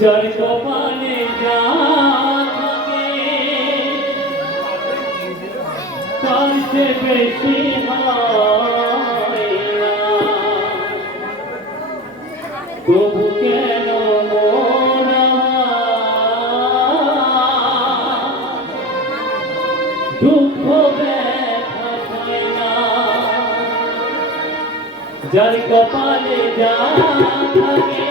যার কপালে যা থাকে তার চেয়ে বেশি হয় না। তবু কেন মন দুঃখ ব্যথা হয় না। যার কপালে যা থাকে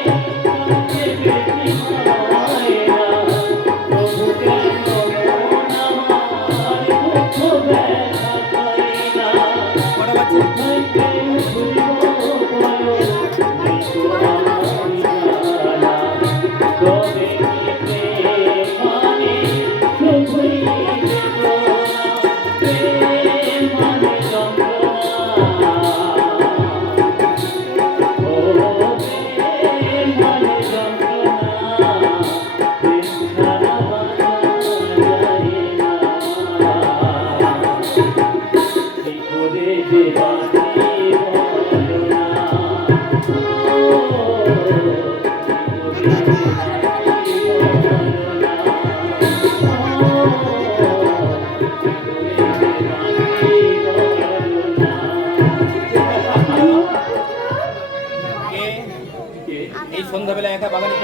এই সন্ধ্যাবেলা একা বাগানে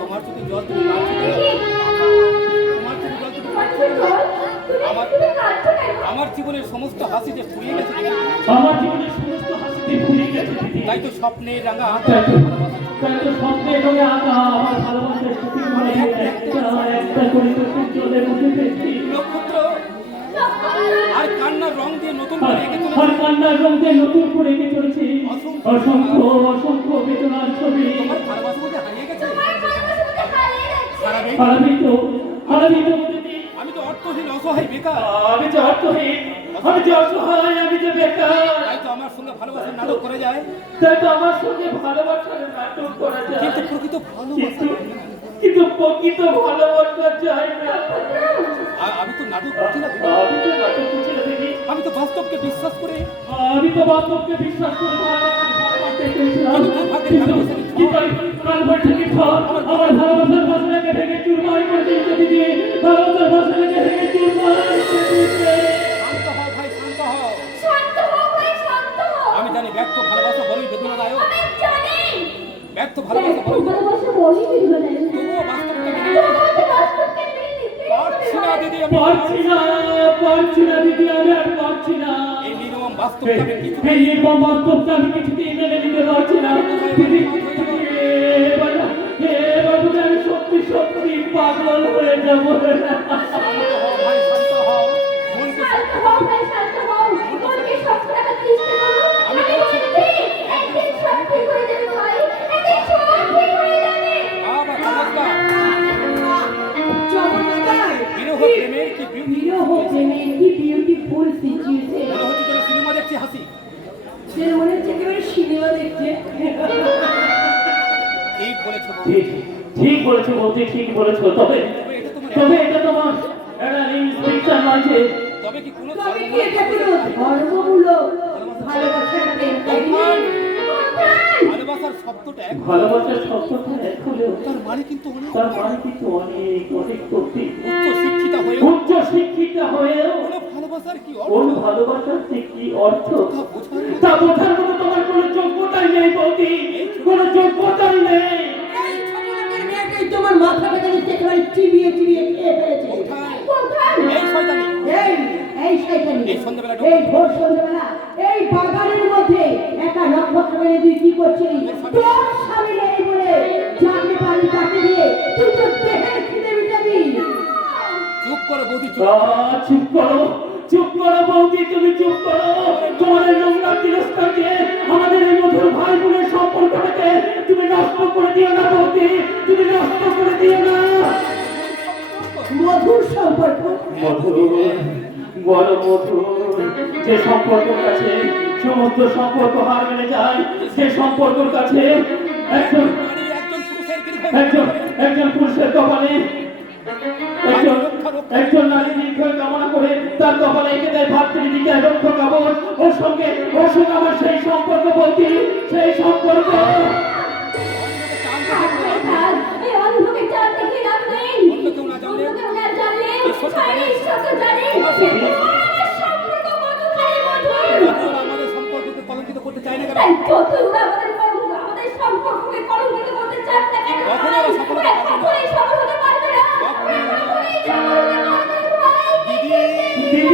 তোমার চোখে জল আমার জীবনের সমস্ত হাসিতে ফুরিয়ে গেছে, আমার জীবনের সমস্ত হাসিতে ফুরিয়ে গেছে। তাই তো স্বপ্নের রাঙা তাই তো স্বপ্নের রঙে আঁকা আমার ভালোবাসার সুখী মনে একটা করে চলে উঠেছি। নক্ষত্র আর কান্নার রং দিয়ে নতুন করে এঁকে চলেছে, আর কান্নার রং দিয়ে নতুন করে এঁকে চলেছে অসংখ্য অসংখ্য বেদনার ছবি। তোমার ভালোবাসা মধ্যে হারিয়ে গেছে। আমি তো অর্থহীন অসহায় বেকার। আমি যে অর্থহীন, আমি যে অসহায়, আমি যে বেকার। তাই তো আমার সঙ্গে ভালোবাসার নাটক করে যায়, তাই তো আমার সঙ্গে ভালোবাসার নাটক করা যায়। কিন্তু প্রকৃত ভালোবাসা কিন্তু প্রকৃত ভালোবাসা যায় না। আমি তো নাটক করছি না, আমি তো নাটক করছি না দিদি। আমি তো বাস্তবকে বিশ্বাস করে আমি তো বাস্তবকে বিশ্বাস করে ভালোবাসতে চেয়েছিলাম। কিন্তু কাল বৈঠকে আমার ভালোবাসার বাসনাকে ভেঙে চুরমার করে দিয়েছে দিদি। ভালোবাসার বাসনাকে ভেঙে চুরমার করে দিয়েছে। শান্ত হও ভাই, শান্ত হও। শান্ত হও ভাই, শান্ত হও। আমি জানি ব্যর্থ ভালোবাসা বড়ই বেদনাদায়ক। আমি জানি ব্যর্থ ভালোবাসা বড়ই বেদনাদায়ক। তবুও বাস্তবকে মেনে নিতে পারছি না দিদি। আমি পারছি না দিদি, আমি আর পারছি না। এই নির্মম বাস্তবকে আমি এই নির্মম বাস্তবকে আমি কিছুতেই মেনে নিতে পারছি না দিদি। এবার বুঝি আমি সত্যি সত্যি পাগল হয়ে যাবো। শান্ত হও ভাই, শান্ত হও। মনকে শান্ত হও ভাই, শান্ত হও। মনকে শক্ত রাখার চেষ্টা করো। আমি বলছি একদিন সব ঠিক হয়ে যাবে ভাই, একদিন সব ঠিক হয়ে যাবে। বাবা চমৎকার। চমৎকার। বিরহ প্রেমের কি বিরহ প্রেমের কি বিউটিফুল সিচুয়েশন। মনে হচ্ছে যেন সিনেমা দেখছি হাসি। যে মনে হচ্ছে একেবারে সিনেমা দেখছে। ঠিক বলেছো, ঠিক বলেছো বলতে, ঠিক বলেছো। তবে এটা তোমার একটা রিস্ট্রিকশন আছে। তবে কি কোনো তবে কি এটা কোনো ধর্মমূলক ভালোবাসার প্রেম কাহিনী? ভালোবাসার শব্দটা এক, ভালোবাসার শব্দটা এক হলেও তার মানে কিন্তু অনেক তার মানে কিন্তু অনেক অনেক গভীর। উচ্চ শিক্ষিতা হয়েও উচ্চ শিক্ষিতা হয়েও কোনো ভালোবাসার কি অর্থ, কোন ভালোবাসার যে কি অর্থ তা বোঝার তা বোঝার মতো তোমার কোনো যোগ্যতাই নেই বৌদি, কোনো যোগ্যতাই নেই। এই ছোট লোকের মেয়েটাই তোমার মাথাটাকে একেবারে চিবিয়ে চিবিয়ে খেয়ে ফেলেছে। কোথায়? এই শয়তানি, এই শয়তানি, এই সন্ধ্যাবেলা এই ভোর সন্ধ্যাবেলা এই বাগানের মধ্যে একা নক্ষত্র মেরে তুই কি করছিস? তোর স্বামী নেই বলে যাকে পারি তাকে দিয়ে তুই তো দেহের খিদে মিটাবি। চুপ করো বৌদি, চুপ করো বৌদি, তুমি চুপ করো। তোমার এই নোংরা তিরস্কার দিয়ে আমাদের এই মধুর ভাই বোনের সম্পর্কটাকে তুমি নষ্ট করে দিও না বৌদি, তুমি নষ্ট করে দিও না। মধুর সম্পর্ক, মধুর, বড় মধুর, যে সম্পর্কের কাছে সমস্ত সম্পর্ক হার মেনে যায়, যে সম্পর্কের কাছে একজন একজন পুরুষের কপালে একজন নারী দীর্ঘ কামনা করে তার কপালে এঁকে দেয় ভাতৃ দিকে রক্ষ কাপড়। ওর সঙ্গে আমার সেই সম্পর্ক বলছি, সেই সম্পর্ক। এই অন্ধকে চাঁদ দেখে লাভ নেই। অন্য কেউ না জানলে? অন্য কেউ না জানলে ঈশ্বর তো জানে। ঈশ্বর তো জানে। তোমার সম্পর্ক কতখানি মধুর। যতই আমাদের সম্পর্ককে কলঙ্কিত করতে চায় না কেন, তাই যতদূর আমাদের সম্পর্ককে কলঙ্কিত করতে চান না কেন, কখনোই ওরা সফল হতে পারবে না। কখনোই সফল হতে পারবে না। কখনোই না। কখনোই সফল হতে পারবে না ভাই। দিদি দিদি,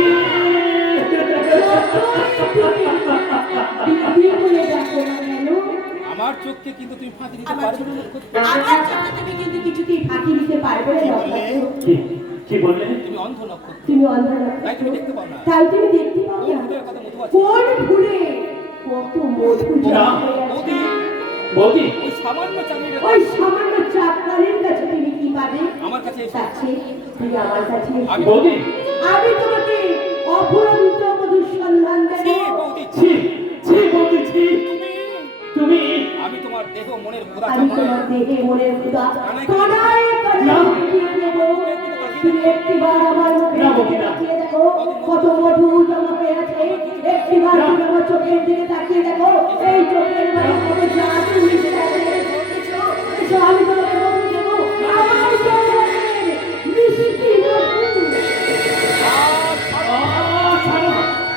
দিদি বলে ডাকো না কেন? আমার চোখকে কিন্তু তুমি ফাঁকি দিতে পারবে না নক্ষত্র। আমার চোখে তুমি কিন্তু কিছুতেই ফাঁকি দিতে পারবে না নক্ষত্র। কি বললে? তুমি অন্ধ নক্ষত্র, তুমি অন্ধ তাই তুমি নক্ষত্র। দেখতে পাও না। তাই তুমি দেখতে পাও কোন না। ফুলের কথা মধু আছে? কোন ফুলে কত মধু জমা হয়ে আছে। বৌদি, বৌদি, ওই সামান্য চাঁদের ওই সামান্য চাকরানির কাছে তুমি কি পাবে? আমার কাছে এসো। কাছে তুমি আমার কাছে এসো। আমি বৌদি, আমি তোমাকে অফুরন্ত মধুর সন্ধান ছি, দেব। বৌদি, ছি, ছি বৌদি, ছি। তুমি, আমি তোমার দেহ মনের খোদা আমি তোমার দেহে মনের ক্ষুধা কানায় কানায় না। মিটিয়ে দেব। তুমি একটিবার আমার মুখে না, বৌদি, না। তাকিয়ে দেখো কত মধু জমা হয়ে আছে। একটিবার না। তুমি আমার চোখের দিকে তাকিয়ে দেখো এই চোখের মধ্যে কত জাদু মিশে আছে। এসো, এসো, আমি তোমাকে মধু দেবো। আমার চোখের মিষ্টি মধু। ছাড়ো,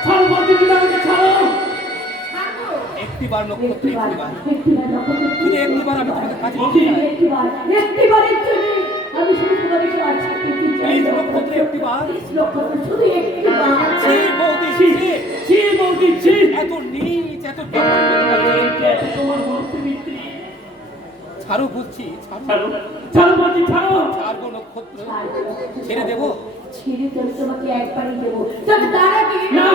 ছাড়ো বৌদি, তুমি আমাকে ছাড়ো। একটিবার নক্ষত্র, একটিবার, একটিবার, একটিবার নক্ষত্র। শুধু একটিবার আমি তোমাকে কাছে বৌদি, নিতে চাই। একটিবারের জন্য আমি শুধু তোমাকে কাজ করতে চাই। এই যে নক্ষত্র একটিবার, নক্ষত্র শুধু একটিবার। ছি, বৌদি, ছি, ছি। ছি বৌদি, ছি। এত নীচ, এত জঘন্য তোমার চরিত্র। তোমার মন্ত্রী, ছাড়ো বলছি, ছাড়ো। ছাড়ো, ছাড়ো বৌদি, ছাড়ো। ছাড়বো নক্ষত্র, ছেড়ে দেবো। ছেড়ে তো আমি তোমাকে একবারই দেবো। তবে তার আগে না,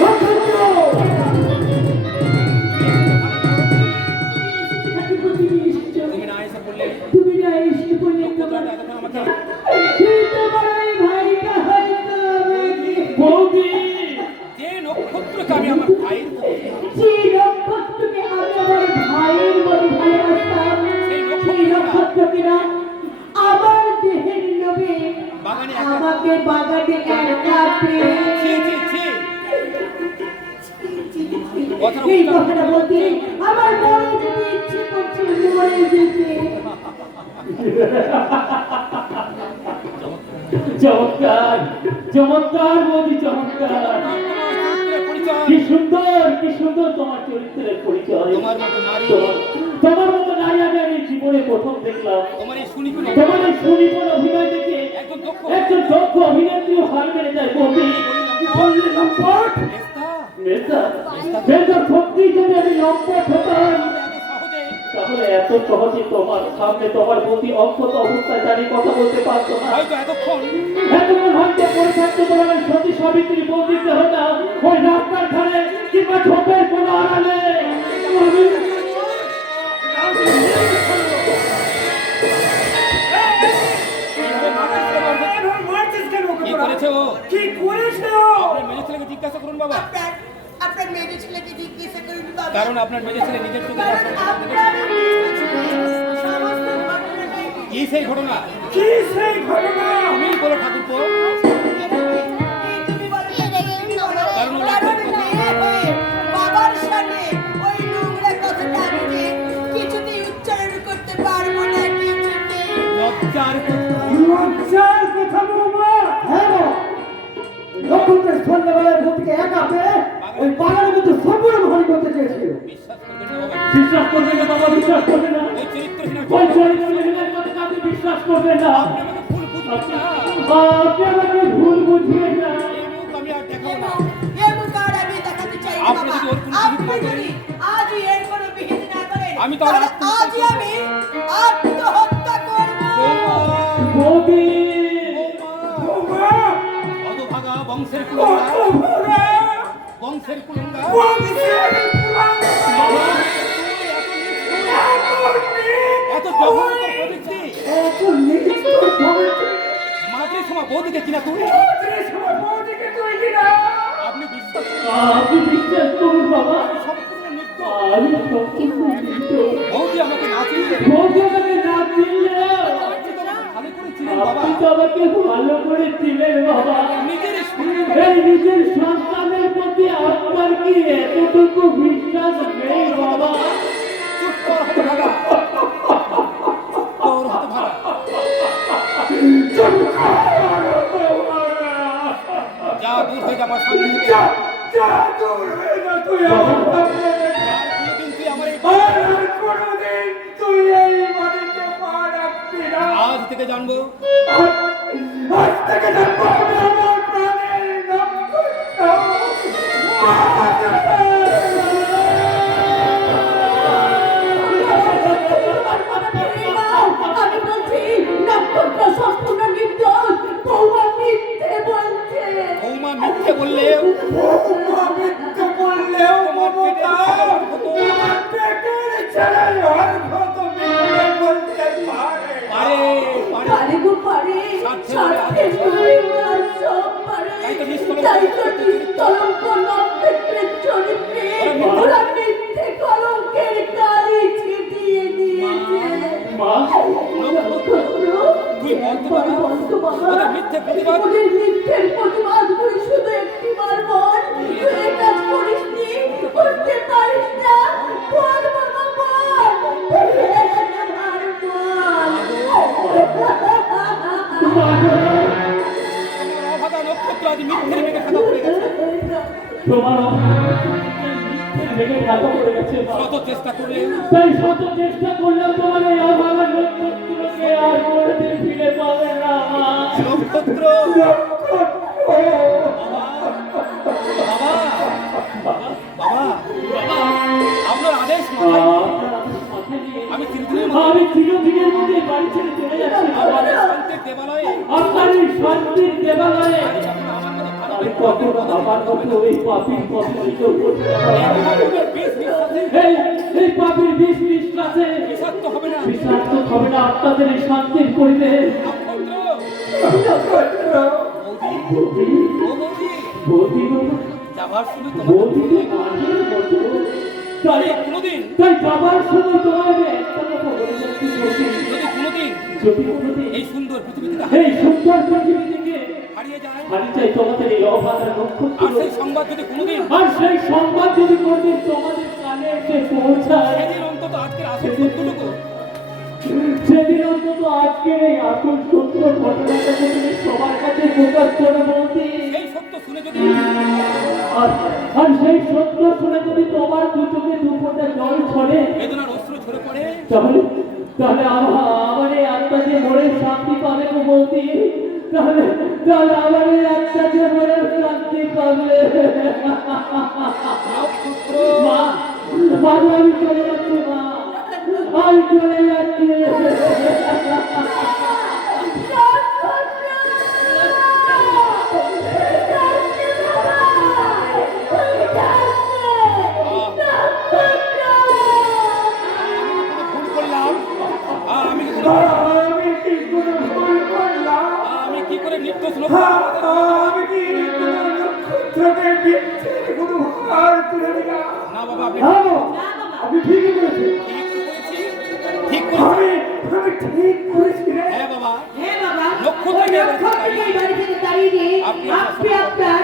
নক্ষত্র! তুমি না এসে পড়লে তুমি না এসে বললে তোমার নক্ষত্রটা এতক্ষণ আমাকে সেই তোমার ওই ভাইটা হয়তো আমাকে বৌদি, যে নক্ষত্রকে আমি আমার ভাইয়ের মতো, যে নক্ষত্রকে আমি আমার ভাইয়ের মতো ভালোবাসতাম, সেই সেই নক্ষত্রকে না আমার দেহের লোভে বাগানে একা- আমাকে বাগানে একা পেয়ে ছি, ছি, ছি। কথাটা এই উচ্চারণ কথাটা বলতে আমার মরে যেতে ইচ্ছে করছে, মরে যেতে। চমৎকার, চমৎকার বৌদি, চমৎকার। তোমার চরিত্রের পরিচয়, কি সুন্দর, কি সুন্দর তোমার চরিত্রের পরিচয়। তোমার মতো নারী, তোমার মতো নারী আমি জীবনে প্রথম দেখলাম। তোমার এই সুনিপুণ তোমার এই সুনিপুণ অভিনয় দেখে একজন দক্ষ একজন দক্ষ অভিনেত্রীও হার মেরে যায় বৌদি। কি বললে লম্পট? নেস্তা, নেতা, নেতার সত্যি যদি আমি লম্পট হতাম, এত সহজে তাহলে এত সহজে তোমার সামনে তোমার প্রতি অক্ষত অবস্থায় দাঁড়িয়ে কথা বলতে পারতো না। হয়তো এতক্ষণ এতক্ষণ হয়তো পড়ে থাকতে তোমার আমি সতী সাবিত্রী বলতে হতাম ওই রাস্তার ধারে কিংবা ঝোপের কোনো আড়ালে। কি করেছে ও? কি করেছে ও? আপনার মেজে ছেলেকে জিজ্ঞাসা করুন বাবা। আপনার মেয়ে ছেলেকে জিজ্ঞাসা করুন বাবা। কারণ আপনার মেজে ছেলে নিজের চোখে কারণ দর্শন করতে আপনার পেরেছে। সমস্ত ঘটনাটাই কি সেই ঘটনা? কি সেই ঘটনা? তুমি বলো ঠাকুরপো। তুমি বলো কারণ ও কারণ রাতের মেয়ে হয়ে বাবার সামনে ওই নোংরা কথাটা আমি যে কিছুতেই উচ্চারণ করতে পারবো না, কিছুতেই। লজ্জার কথা। লজ্জার কথা বলবো? হ্যাঁ বাবা, নক্ষত্রের সন্ধ্যাবেলার মধ্যে একা পেয়ে ওই বাগানের মধ্যে সম্পূর্ণ ভারী করতে চেয়েছিল। বিশ্বাস করবেন না বাবা। বিশ্বাস করবে না, বাবা বিশ্বাস করবে না। ওই চরিত্রহীন ওই চরিত্রহীনের কথা আপনি বিশ্বাস করবেন না। আপনি আমাকে ভুল বুঝবেন না। আপনি আমাকে ভুল বুঝিয়ে না। এই মুখ আমি আর দেখাবো না। এ মুখার আমি দেখাতে চাই না আপনি বাবা। যদি ওর কোনো বিহিত আপনি না যদি আজই এর কোনো বিহিত না করেন, আমি তাহলে তাহলে আজই আমি আত্মহত্যা করবো। বৌদি, বৌমা! হতভাগা বংশের কুলঙ্গা, বংশের কুলঙ্গা। বাবা, এত জঘন্য প্রবৃত্তি। এত নিষ্ঠুর প্রবৃত্তি। মাতৃ সমা বৌদিকে কিনা তুই? আপনি বিশ্বাস করুন, আপনি বিশ্বাস করুন বাবা, সম্পূর্ণ নিত্য। আমি সম্পূর্ণ নির্দোষ। বৌদি আমাকে না চিনলে, বৌদি আমাকে না চিনলেও আপনি তো আমাকে ভালো করে চিনেন বাবা। আপনি তো আমাকে ভালো করে চিনেন বাবা। নিজের এই নিজের সন্তানের প্রতি প্রতি আপনার কি এতটুকু বিশ্বাস নেই বাবা? চুপ কর হতভাগা। তোর হতভাগা। যা দূর হয়ে যা আমার সামনে থেকে। কোনোদিন তুই আমার এই আজ থেকে জানবো আমি বলছি নক্ষত্র সম্পূর্ণ নির্দোষ, বৌমা মিথ্যে বলছে। বৌমা মিথ্যে বললেও মমতা পারে পারে পারে গো পারে, স্বার্থের পরিমাণ সব পারে। তাই তো নিষ্কলঙ্ক নক্ষত্রের চরিত্রে ওরা মিথ্যে কলঙ্কের কালি ছিটিয়ে দিয়েছে। মা তুই বলতে পারো ওদের মিথ্যে প্রতিবাদ ওদের মিথ্যের প্রতিবাদ করি শুধু একটিবার বল, তুই এই কাজ করিসনি, করতে পারিস না, বল বাবা বল, আর অভাগা নক্ষত্র আজ মিথ্যের মেঘে খাতা পড়ে গেছে। তোমার মিথ্যে ঢাকা পড়ে গেছে মা। শত চেষ্টা করলে তাই শত চেষ্টা করলাম তোমার এই অভাগা নক্ষত্রকে আর কোনোদিন ফিরে পাবে না মা। নক্ষত্র বাবা বাবা বাবা আপনার আদেশ মাথায় নিয়ে আমি আমি চিরদিনের মধ্যে বাড়ি ছেড়ে চলে যাচ্ছি আমার এই শান্তির দেবালয়ে আপনার এই শান্তির দেবালয়ে আমার মতো ভালো আমি কখনো আমার মতো ওই পাপির পথিত করতে পারবো না। এই পাপির বিষ বিশ্বাসে বিষাক্ত হবে না বিষাক্ত হবে না আপনাদের এই শান্তির পরিবেশ। নক্ষত্র বৌদি, ও বৌদি বৌদি গো, যাবার সময় বৌদি তোমাকে তো মাটির মতো। তাই কোনোদিন তাই যাবার সময় তোমাকে একটা কথা বলে যাচ্ছি বৌদি, যদি কোনোদিন যদি কোনোদিন এই সুন্দর পৃথিবী থেকে এই সুন্দর পৃথিবী থেকে হারিয়ে যায় হারিয়ে যায় তোমাদের এই অভাগা আর নক্ষত্র, সেই সংবাদ যদি কোনোদিন আর সেই সংবাদ যদি কোনোদিন তোমাদের কানে এসে পৌঁছায়, সেদিন অন্তত আজকের আসল সত্যটুকু সেদিন অন্তত আজকের এই আসল সত্য ঘটনাটা তুমি সবার কাছে প্রকাশ করে বলতে, সেই সত্য শুনে যদি আর সেই সত্য শুনে যদি তোমার দু চোখে দু ফোঁটা জল ছড়ে, বেদনার অস্ত্র ঝরে পড়ে তাহলে তাহলে আমার এই আত্মা যে মরে শান্তি পাবে তো বলতে, তাহলে তাহলে আমার এই আত্মা যে মরে শান্তি পাবে। নক্ষত্র মা, মা গো, আমি চলে যাচ্ছি মা, আমি চলে যাচ্ছি। ভুল করলাম আমি কি করে আমি কি করে নির্দোষ না বাবা আপনি আমি ঠিকই করেছি, ঠিক করেছি ঠিক করেছি রে। হ্যাঁ বাবা হ্যাঁ বাবা, নক্ষত্র ওই নক্ষত্রকে এই বাড়ি থেকে তাড়িয়ে দিয়ে আপনি আপনার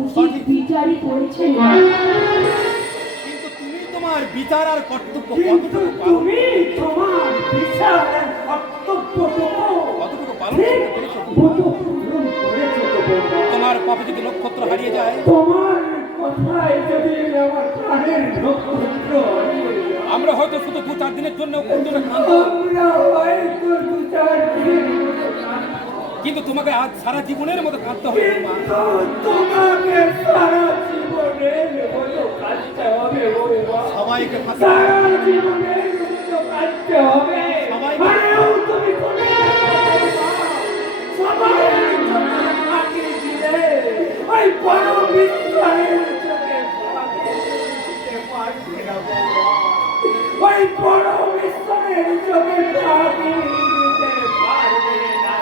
উচিত বিচারই করেছেন। কিন্তু তুমি তোমার বিচার আর কর্তব্য কিন্তু কতটুকু পালন তুমি তোমার বিচার কর্তব্যটুকু কতটুকু পালন করতে পেরেছো? মতো পূরণ করেছো তো বৌমা। তোমার পাপে যদি নক্ষত্র হারিয়ে যায় তোমার কথায় যদি আমার প্রাণের নক্ষত্র হারিয়ে যায়, আমরা হয়তো শুধু 2-4 দিনের জন্য কাঁদবো, আমরা হয়তো দু চার দিনের মতো কাঁদবো, কিন্তু তোমাকে আজ সারা জীবনের মতো কাঁদতে হবে মা। কিন্তু তোমাকে সারা জীবনের মতো কাঁদতে হবে বৌমা। সবাইকে ফাঁসা সারা জীবনের মতো কাঁদতে হবে। সবাইকে- আরেও তুমি কোনে সবাই চোখে ফাঁকি দিলে ওই বড় বিশ্বাসের চোখে ফাঁকি দিতে পারবে না বৌমা। ওই বড় বিশ্বাসের চোখে ফাঁকি দিতে পারবে না।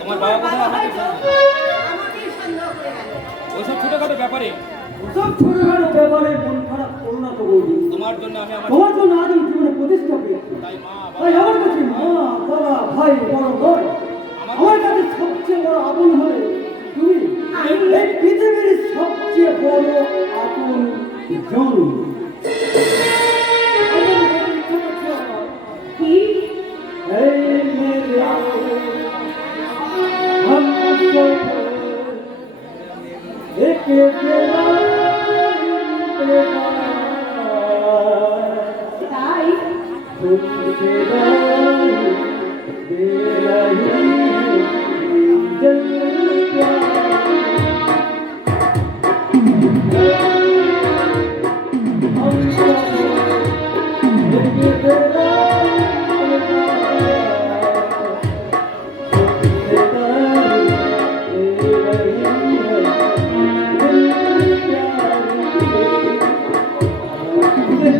তোমার বাবা কোথায় আমাকে আমাকেই সন্দেহ করে গেল। ওইসব ছোটখাটো ব্যাপারে সব ছোটখাটো ব্যাপারে মন খারাপ করো না তো বৌদি। তোমার জন্য আমি আমার তোমার জন্য আজ আমি জীবনে প্রতিষ্ঠা পেয়েছি। তাই মা তাই আমার কাছে মা, বাবা, ভাই, বড় ভাই, আমার কাছে সবচেয়ে বড় আপন হলে তুমি। এই পৃথিবীর আপন জন। কি এই মেরে हमसफर एक तेरा তাই तुम तेरा दे रही जल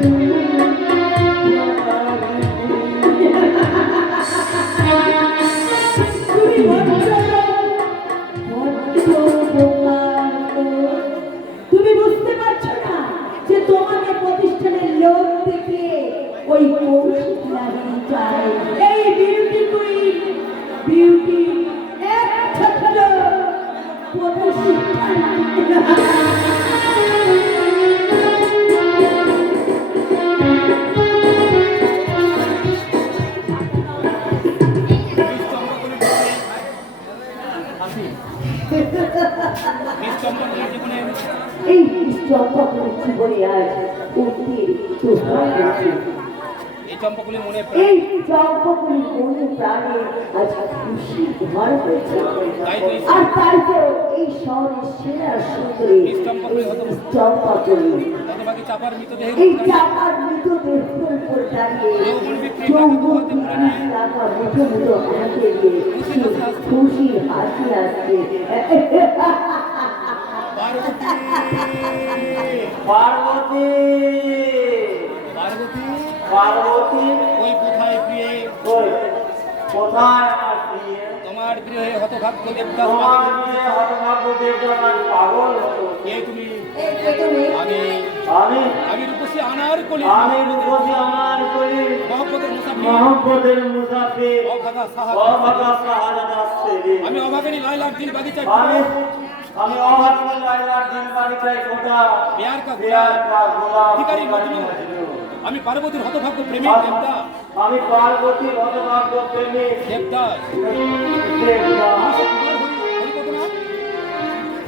তুমি তুমি বুঝতে পারছো না যে তোমাকে প্রতিষ্ঠানের লোক থেকে ওই কৌশিক লাগিয়ে চায় এই বিউটি কুইন বিউটি এক ছাত্র প্রতিষ্ঠান এই চম্পকের জীবনে আজ অতীর তুফান আছে। এই চম্পকলি মনে এই চম্পকের মনে প্রাণে আজ খুশি ঘর হয়েছে আর তাই তো এই শহরের সেরা সুন্দরী চম্পকলি হতভাগী চাপার মৃতদেহ এই চাপার মৃতদেহের উপর দাঁড়িয়ে যৌবন টাকা মুঠো মুঠো হাতে দিয়ে খুশির হাসি আসছে। पार्वती পার্বতী पार्वती ওই কোথায় প্রিয়ে कोई কোথায় আমার প্রিয় তোমার প্রিয় হয়ে হতভাগ্য দেবদাস তোমার প্রিয় হতভাগ্য দেবদাস পাগল হতো। কে তুমি এই কে তুমি? আমি আমি আমি রূপসী আনার কলি আমি রূপসী আমার কলি মহব্বতের মুসাফির মোহাম্মদের মুসাফির অভাগা সাহাব অভাগা শাহজাদা ছেলে। আমি অভাগিনী লাইলার দিল বাগিচায় আমি আমি অভাগী লাইলার দিন বাড়িটাই খোদা প্যার কা প্যার কা গোলাপ ভিখারি ভিখারি মজনু। মজনু। আমি পার্বতীর হতভাগ্য প্রেমিক দেবদাস আমি পার্বতী হতভাগ্য প্রেমিক দেবদাস দেবদাস।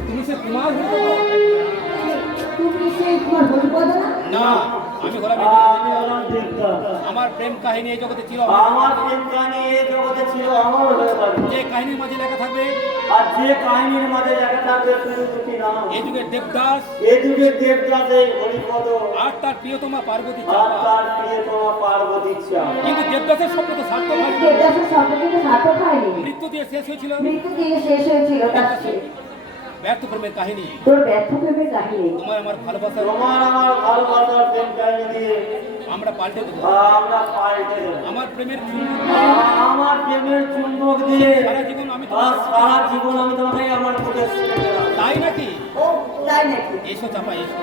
তুমি সে কুমার হরিপদ তুমি সেই তোমার হরিপদ না? না আমি হলাম আমি হলাম দেবদাস। আমার প্রেম কাহিনী এই জগতে ছিল আমার প্রেম কাহিনী এই জগতে ছিল অমর হয়ে থাকবে। যে কাহিনীর মাঝে লেখা থাকবে আর যে কাহিনীর মাঝে লেখা থাকবে শুধু দুটি নাম। এই যুগের দেবদাস এই যুগের দেবদাস এই হরিপদ আর তার প্রিয়তমা পার্বতী আর চাপা। তার প্রিয়তমা পার্বতী চাঁদ। কিন্তু দেবদাসের স্বপ্ন তো সার্থক হয়নি। দেবদাসের সম্পর্কে সার্থক হয়নি। মৃত্যু দিয়ে শেষ হয়েছিল মৃত্যু দিয়ে শেষ হয়েছিল তার ব্যর্থ প্রেমের কাহিনী। তোর ব্যর্থ প্রেমের কাহিনী। তোমার আমার ভালোবাসা তোমার আমার ভালোবাসার প্রেম কাহিনী দিয়ে আমরা পাল্টে দেবো। আমরা পাল্টে দেব। আমার প্রেমের চুম্বক আমার প্রেমের চুম্বক দিয়ে সারা জীবন আমি আর তোমার সারা জীবন আমি তোমাকে আমার বুকে ছেড়ে দেব। তাই নাকি? ও তাই নাকি? এসো চাপা এসো।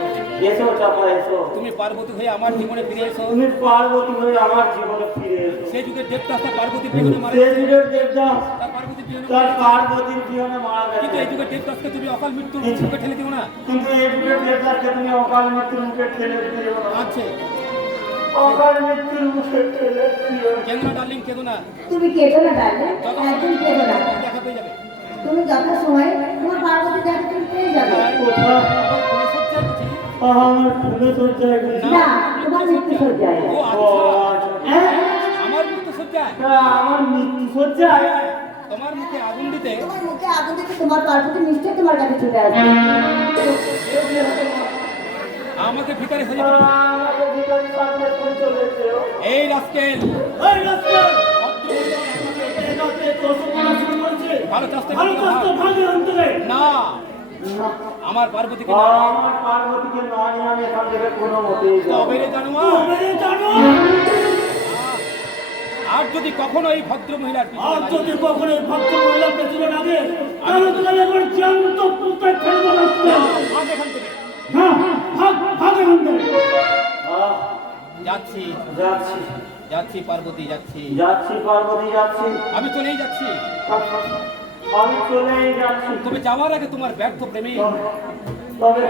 এসো চাপা এসো। তুমি পার্বতী হয়ে আমার জীবনে ফিরে এসো। তুমি পার্বতী হয়ে আমার জীবনে ফিরে এসো। সেই যুগের দেবদাস তার পার্বতী বিহনে মারা সে গেছে। যুগের দেবদাস তার পার্বতী বিহনে তার পার্বতীর জীবনে মারা কিন্তু এই গেছে। যুগের দেবদাসকে তুমি অকাল মৃত্যুর মুখে ঠেলে দিও না। কিন্তু এই যুগের দেবদাসকে তুমি অকাল মৃত্যুর মুখে ঠেলে দিও না। আছে অকাল মৃত্যুর মুখে ঠেলে দিও না। কেঁদো না ডার্লিং কেঁদো না। তুমি কেঁদো না ডার্লিং, একদম কেঁদো না। দেখা পেয়ে যাবে। তুমি যথা সময়ে তোমার পার্বতী যাকে তুমি পেয়ে যাবে। কোথায়? আবার ফুলে সজ্জায় বুঝি? আমার ফুলে সজ্জায় বুঝি? না, তোমার মৃত্যু সজ্জায়। ও ও আচ্ছা। হ্যাঁ? আমার মৃত্যু সজ্জায় আমার মৃত্যু সজ্জায়? তোমার মুখে আগুন দিতে তোমার মুখে আগুন দিতে তোমার পার্বতী নিশ্চয়ই তোমার কাছে ছুটে আসবে। আমাকে ভিখারি হয়ে যাবে। আমাকে ভিখারি বানিয়ে করে চলেছে। এই রাস্কেল এই রাস্তায় এটাতে দশমনা শুরু করেছে। ভালো চাষতে ভালো কষ্ট ভাগে অন্তরে। না আমার পার্বতীকে না। আমার পার্বতীকে না নিয়ে আমি এখান থেকে কোনো মতেই যাব তবে রে জানোয়া তবে জানো আর যদি কখনো এই ভদ্র মহিলার পিছনে আর লাগি, যদি কখনো এই ভক্ত মহিলা পেছনে লাগে তাহলে তোমাকে একবার জ্যান্ত পুঁতে ফেলবো রাস্তায়। ভাগ এখান থেকে। হ্যাঁ ভাগ ভাগ এখান থেকে। যাচ্ছি যাচ্ছি যাচ্ছি পার্বতী যাচ্ছি। যাচ্ছি পার্বতী যাচ্ছি। আমি চলেই যাচ্ছি। আমি চলেই যাচ্ছি। তবে যাওয়ার আগে তোমার ব্যর্থ প্রেমে তবে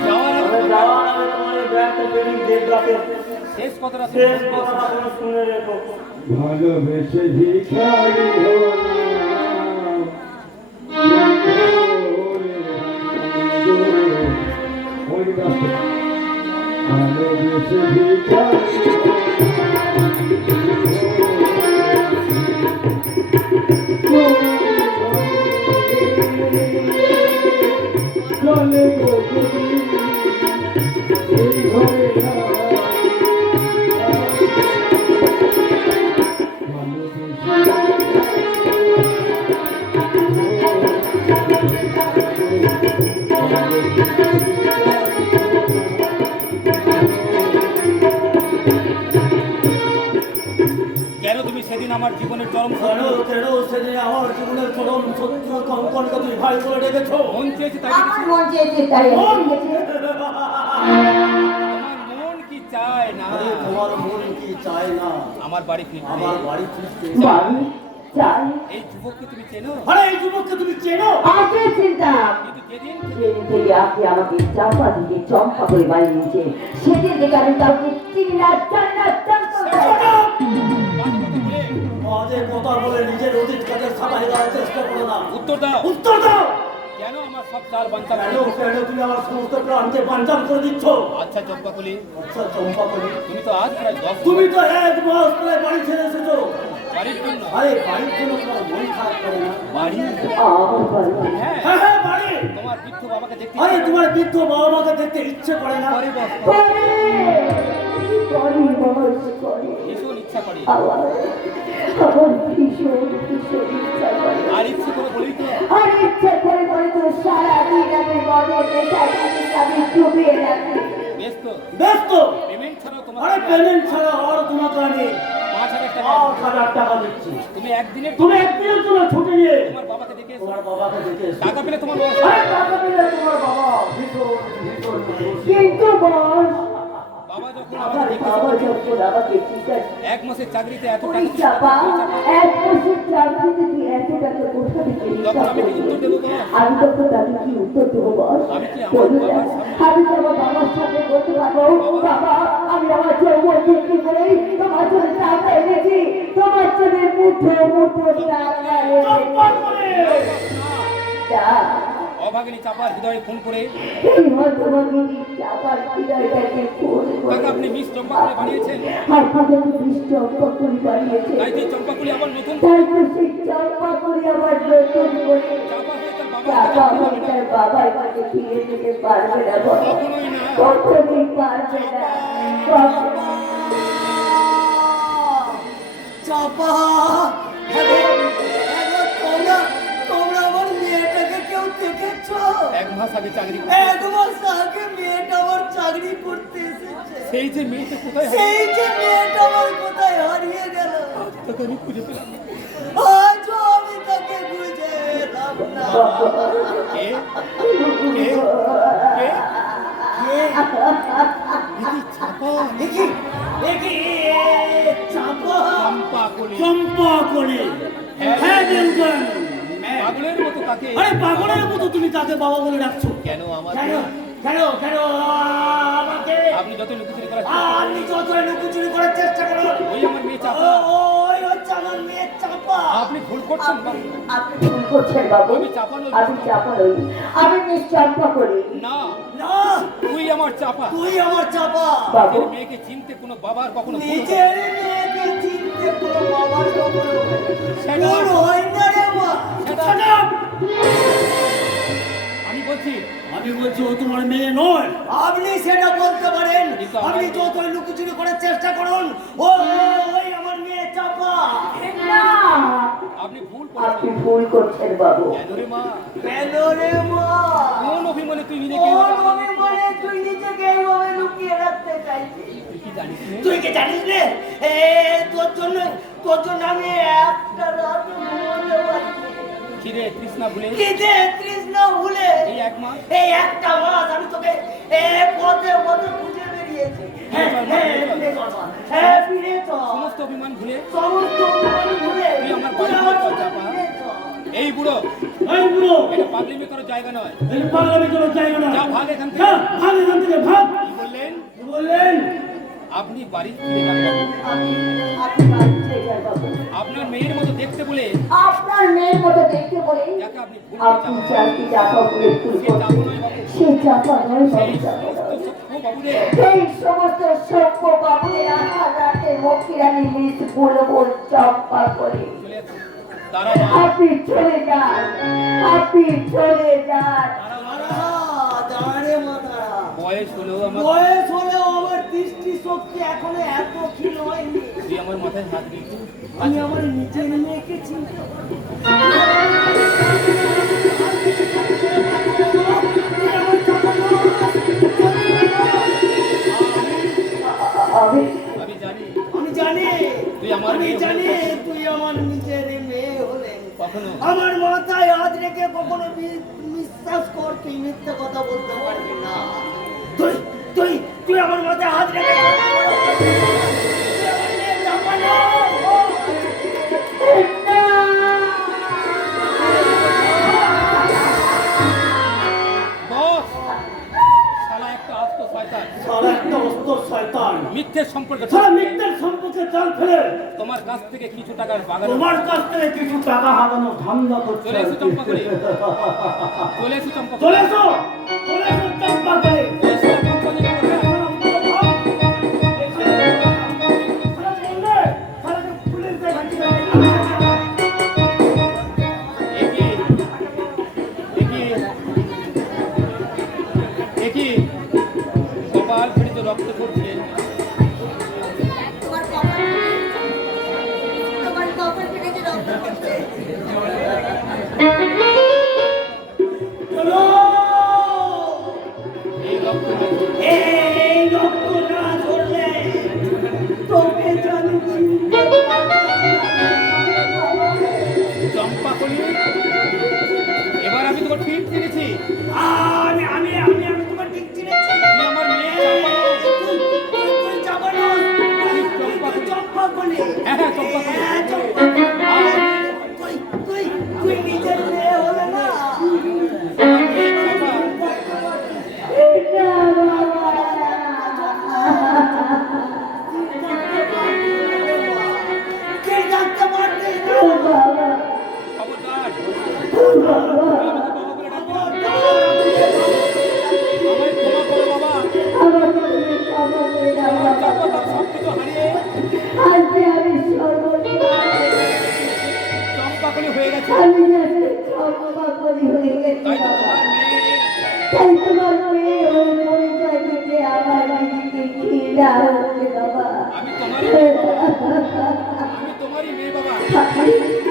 যাওয়ার আগে তবে যাওয়ার আগে তোমার এই ব্যাগটা বেরিং দেবরাতে শেষ কথাটা শেষ কথাটা তুমি শুনে রেখো। ভালোবেসে ভিখারি হলাম, ওই রাস্তা। ভালোবেসে ভিখারি চলে গো এই ঘরে কেন তুমি সেদিন আমার জীবনের চরম কেন শত্রু? কেন সেদিন আমার জীবনের চরম শত্রু কঙ্কনকে তুমি ভাই বলে ডেকেছো? মন চেয়েছে তাই আমার দেখেছি। মন চেয়েছে তাই আমি দেখেছি। আমার মন কি চায় না আরে তোমার মন কি চায় না আমার বাড়ি ফিরতে? আমার বাড়ি ফিরতে? বাড়ি চাই এই যুবককে তুমি চেনো? আরে এই যুবককে তুমি চেনো? আগে চিন্তা কিন্তু যেদিন যেদিন থেকে আপনি আমাকে চাপা দিয়ে চম্পা করে বাড়ি নিয়েছে সেদিন থেকে আমি কাউকে চিনি না জানি না জানতাম না। বাজে কথা বলে মাঝে কথা বলে নিজের অতীত কাজে সাবাই দেওয়ার চেষ্টা করো না। উত্তর দাও। উত্তর দাও। কেন আমার সব চাল বাঞ্চাল কেন করো? কেন তুমি আমার সমস্ত প্রাণকে বাঞ্চাল করে দিচ্ছ? আচ্ছা চম্পাকলি, আচ্ছা চম্পাকলি, তুমি তো আজ প্রায় 10 তুমি তো এক মাস ধরে বাড়ি ছেড়ে এসেছো। বাড়ির জন্য। আরে বাড়ির জন্য তোমার মন খারাপ করে না? বাড়ি? আমার বাড়ি হ্যাঁ, হ্যাঁ হ্যাঁ বাড়ি। তোমার বৃদ্ধ বাবাকে দেখতে আরে তোমার বৃদ্ধ বাবা মাকে দেখতে ইচ্ছে করে না? করে বস, করে করে বয়স করে ভীষণ ইচ্ছা করে। আমার ভীষণ ভীষণ ইচ্ছা করে আর ইচ্ছে করে বলেই তো আর ইচ্ছা করে করে তো সারাদিন আমি মনের নেশাটাকে আমি ডুবিয়ে রাখি। বেশ তো, ব্যস্ত। পেমেন্ট ছাড়াও তোমার আরে পেমেন্ট ছাড়া আর তোমাকে আমি 5,000 টাকা 5,000 টাকা দিচ্ছি। তুমি একদিনের তুমি একদিনের জন্য ছুটি নিয়ে তোমার বাবাকে দেখে এসো। তোমার বাবাকে দেখে এসো। টাকা পেলে তোমার বাবা আরে টাকা দিলে তোমার বাবা ভীষণ ভীষণ খুশি। কিন্তু বস বাবা যখন আমার আমাকে দেখে বাবা যখন আমাকে ঠিক আছে 1 মাসের চাকরিতে এত ওই টাকা চাপা এক বছর চাকরিতে তুই এত টাকা কোথা থেকে তখন আমি কি উত্তর দেবো তোমার? আমি তখন তাকে কি উত্তর দেবো বস আমি কি আমার বলুন না, বাবার সামনে- আমি কি আমার বাবার সামনে বলতে পারবো বাবা আমি আমার যৌবন বিক্রি করেই তোমার জন্য টাকা এনেছি তোমার জন্য মুঠো মুঠো টাকা এনেছি যা অভাগিনী চাপার হৃদয়ে ফোন করে এই হতভাগী চাপার হৃদয়টাকে ফোন করে টাকা আপনি মিস চম্পাকুলি বানিয়েছেন। আর আমাকে বৃষ্টি অপকরি বানিয়েছে তাই তো এই চম্পাকুলি আবার নতুন তাই তো সেই চাপা করে আমার নতুন করে চাপা হয়ে তার চাপা বাবা হয়ে তার বাবার কাছে ফিরে যেতে পারবে না বলো কখনোই না। কখনোই পারবে না কখনো- চাপা হ্যালো হ্যালো তোমরা তোমরা আমার মেয়েটাকে কেউ দেখেছো? 1 মাস আগে চাকরি করে। 1 মাস আগে মেয়েটা আমার চাকরি করতে এসেছে। সেই যে মেয়েটা কোথায় সেই যে মেয়েটা আমার কোথায় হারিয়ে গেল, তাকে আমি খুঁজে পেলাম না। আজও আমি তাকে বুঝে এলাম না। কে? কে? কে? দেখি দেখি চাপা চম্পাকুলি। চম্পাকলি। হ্যাঁ। হ্যাঁ দেবগণ। পাগলের মতো তাকে আরে পাগলের মতো তুমি তাকে বাবা বলে ডাকছো কেন আমার কেন কেন কেন আমাকে আপনি যত লুকোচুরি করার আপনি যত লুকোচুরি করার চেষ্টা করো ওই আমার মেয়ে চাপা। ওই হচ্ছে আমার মেয়ের চাপা। আপনি ভুল করছেন বাবু। আপনি ভুল করছেন বাবু আমি চাপা নই। আমি চাপা নই আমি নিশ্চম্পা করি না, না তুই আমার চাপা। তুই আমার চাপা। বাবু নিজের মেয়েকে চিনতে কোনো বাবার কখনো ভুল হয় না। নিজের মেয়েকে চিনতে কোনো বাবার কখনো Shut up! ভুল হয় না রে মা। Shut up! আমি বলছি আমি বলছি ও তোমার মেয়ে নয়। আপনি সেটা বলতে পারেন, কিন্তু আমার- আপনি যত লুকোচুরি করার চেষ্টা করুন ওই আমার মেয়ে চাপা। না আপনি ভুল আপনি করছেন। ভুল করছেন বাবু কেন রে মা? কেন রে মা? কোন অভিমানে তুই নিজেকে কোন অভিমানে তুই নিজেকে এইভাবে লুকিয়ে রাখতে চাইছিস? তুই কি জানিস রে? তুই কি জানিস রে তোর জন্য আমি একটা রাত ঘুমোতে পারিনি। খিদে তৃষ্ণা ভুলে খিদে তৃষ্ণা ভুলে এই 1 মাস এই একটা মাস আমি তোকে পথে পথে খুঁজে বেরিয়েছি। হ্যাঁ ফিরে চল মা। হ্যাঁ ফিরে চল। সমস্ত অভিমান ভুলে সমস্ত অভিমান ভুলে তুই আমার তুই বাড়ি আমার ফিরে চল, সাথে চাপা। ফিরে চল। এই বুড়ো এই বুড়ো এটা পাগলামি করার জায়গা নয়। এই পাগলামি করার জায়গা না। যা ভাগ এখান থেকে। যা, ভাগ এখান থেকে, ভাগ। কি বললেন? কি বললেন? আপনি বাড়ি ফিরে যান বাবু। আপনি বাড়ি ফিরে যান বাবু। আপনার মেয়ের মতো দেখতে বলে আপনার মেয়ের মতো দেখতে বলে যাকে আপনি ভুল আপনি যাকে চাপা বলে ভুল সে চাপা করছেন, নয় বাবু। সে চাপা নয় সেই বাবু, চাপা সমস্ত নয়। সভ্য বাবুরে এই সমস্ত সভ্য বাবুদের আধার রাতে মক্ষিরানি মিস বুলবুল চম্পা করে চলে তারা আপনি চলে যান, আপনি চলে যান। দাঁড়ে মাতারা বয়স হলেও আমার বয়স হলেও আমার দৃষ্টি শক্তি এখনো এত ক্ষীণ হয়নি। তুই আমার মাথায় হাত দিবি। আমি আমার নিজের মেয়েকে চিনতে পারি। আমি আমি জানি আমি জানি তুই আমার আমি মেয়ে জানি হলে তুই আমার নিজের মেয়ে হলে কখনো আমার মাথায় হাত রেখে কখনো বিশ্বাস কর তুই মিথ্যে কথা বলতে পারবি না। তুই তুই তুই আমার মাথায় হাত রেখে বস শালা একটা আস্ত শয়তান শালা একটা অস্ত শয়তান। মিথ্যের সম্পর্কে শালা মিথ্যের সম্পর্কে জাল ফেলে তোমার কাছ থেকে কিছু টাকার বাগান তোমার কাছ থেকে কিছু টাকা হাতানো ধান্দা করছে। চলে এসো চম্পা করে। চলে এসো চম্পা করে। চলে এসো, চলে এসো চম্পা করে। ওই শালা কোম্পানি করে একই কপাল ফেটে তো রক্ত পড়ছে। তোমার কপাল থেকে যে রক্ত পড়ছে। চলো, এই রক্ত এই রক্ত না ঝরলে তোকে জানি চিনতে চম্পা কলি এবার আমি তোকে ঠিক চিনেছি। আমি আমি আমি আমি তোমার ঠিক চিনেছি। তুই আমার মেয়ে চম্পা নও। তুই যাবো না, তুই চম্পা বলে। হ্যাঁ হ্যাঁ চম্পা কলি। হ্যাঁ, চম্পা বলে। তুই তুই তুই নিজের মেয়ে হলে না। আমার মেয়ে চম্পা। কে জানতে পারবে না? খবরদার আমাকে বাবা বলে ডাকবি না। আমায় ক্ষমা করো বাবা। আমার চম্পা তার সব কিছু হারিয়ে চম্পা কলি হয়ে গেছে। তাই তো তোমার মেয়ে তাই তোমার মেয়ে ওই পরিচয় দিতে আমার নিজেকে ঘৃণা হচ্ছে বাবা। আমি তোমারই মেয়ে বাবা। আমি তোমারই মেয়ে বাবা।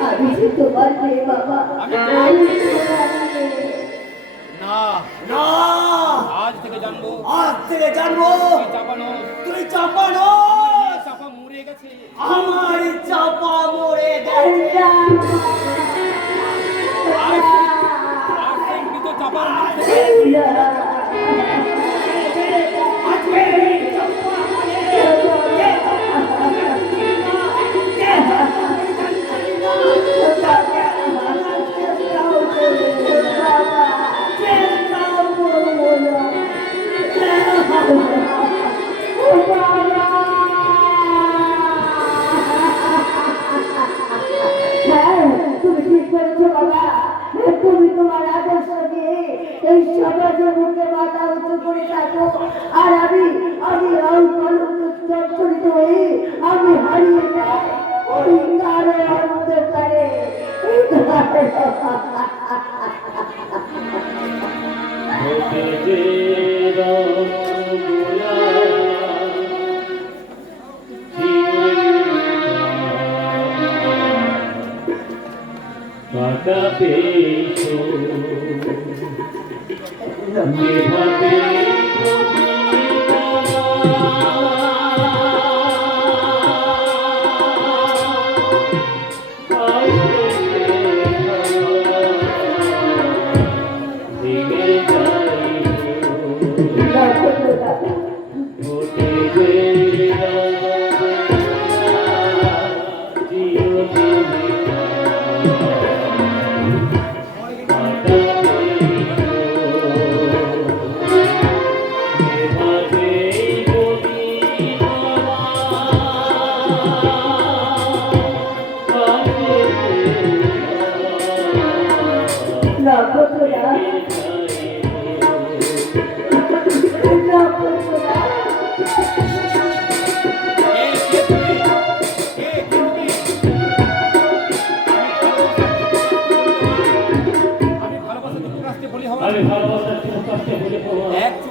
আমি যে তোমার মেয়ে বাবা। আমি আমি তোমার মেয়ে। না না, আজ থেকে জানবো আজ থেকে জানবো তুই চাপা নস। তুই চাপা নস। চাপা মরে গেছে। আমার চাপা মরে গেছে। আর সেই মৃত চাপার মুখ থেকে আজকে এই চাপা মরে গেছে। তুমি ঠিক করেছো বাবা। তুমি তোমার আদর্শ দিয়ে এই সমাজের মুখে মাথা উঁচু করে থাকো। আর আমি আমি ওই জর্জরিত হয়ে আমি হারিয়ে যাই ওই কারে অন্ধকারে।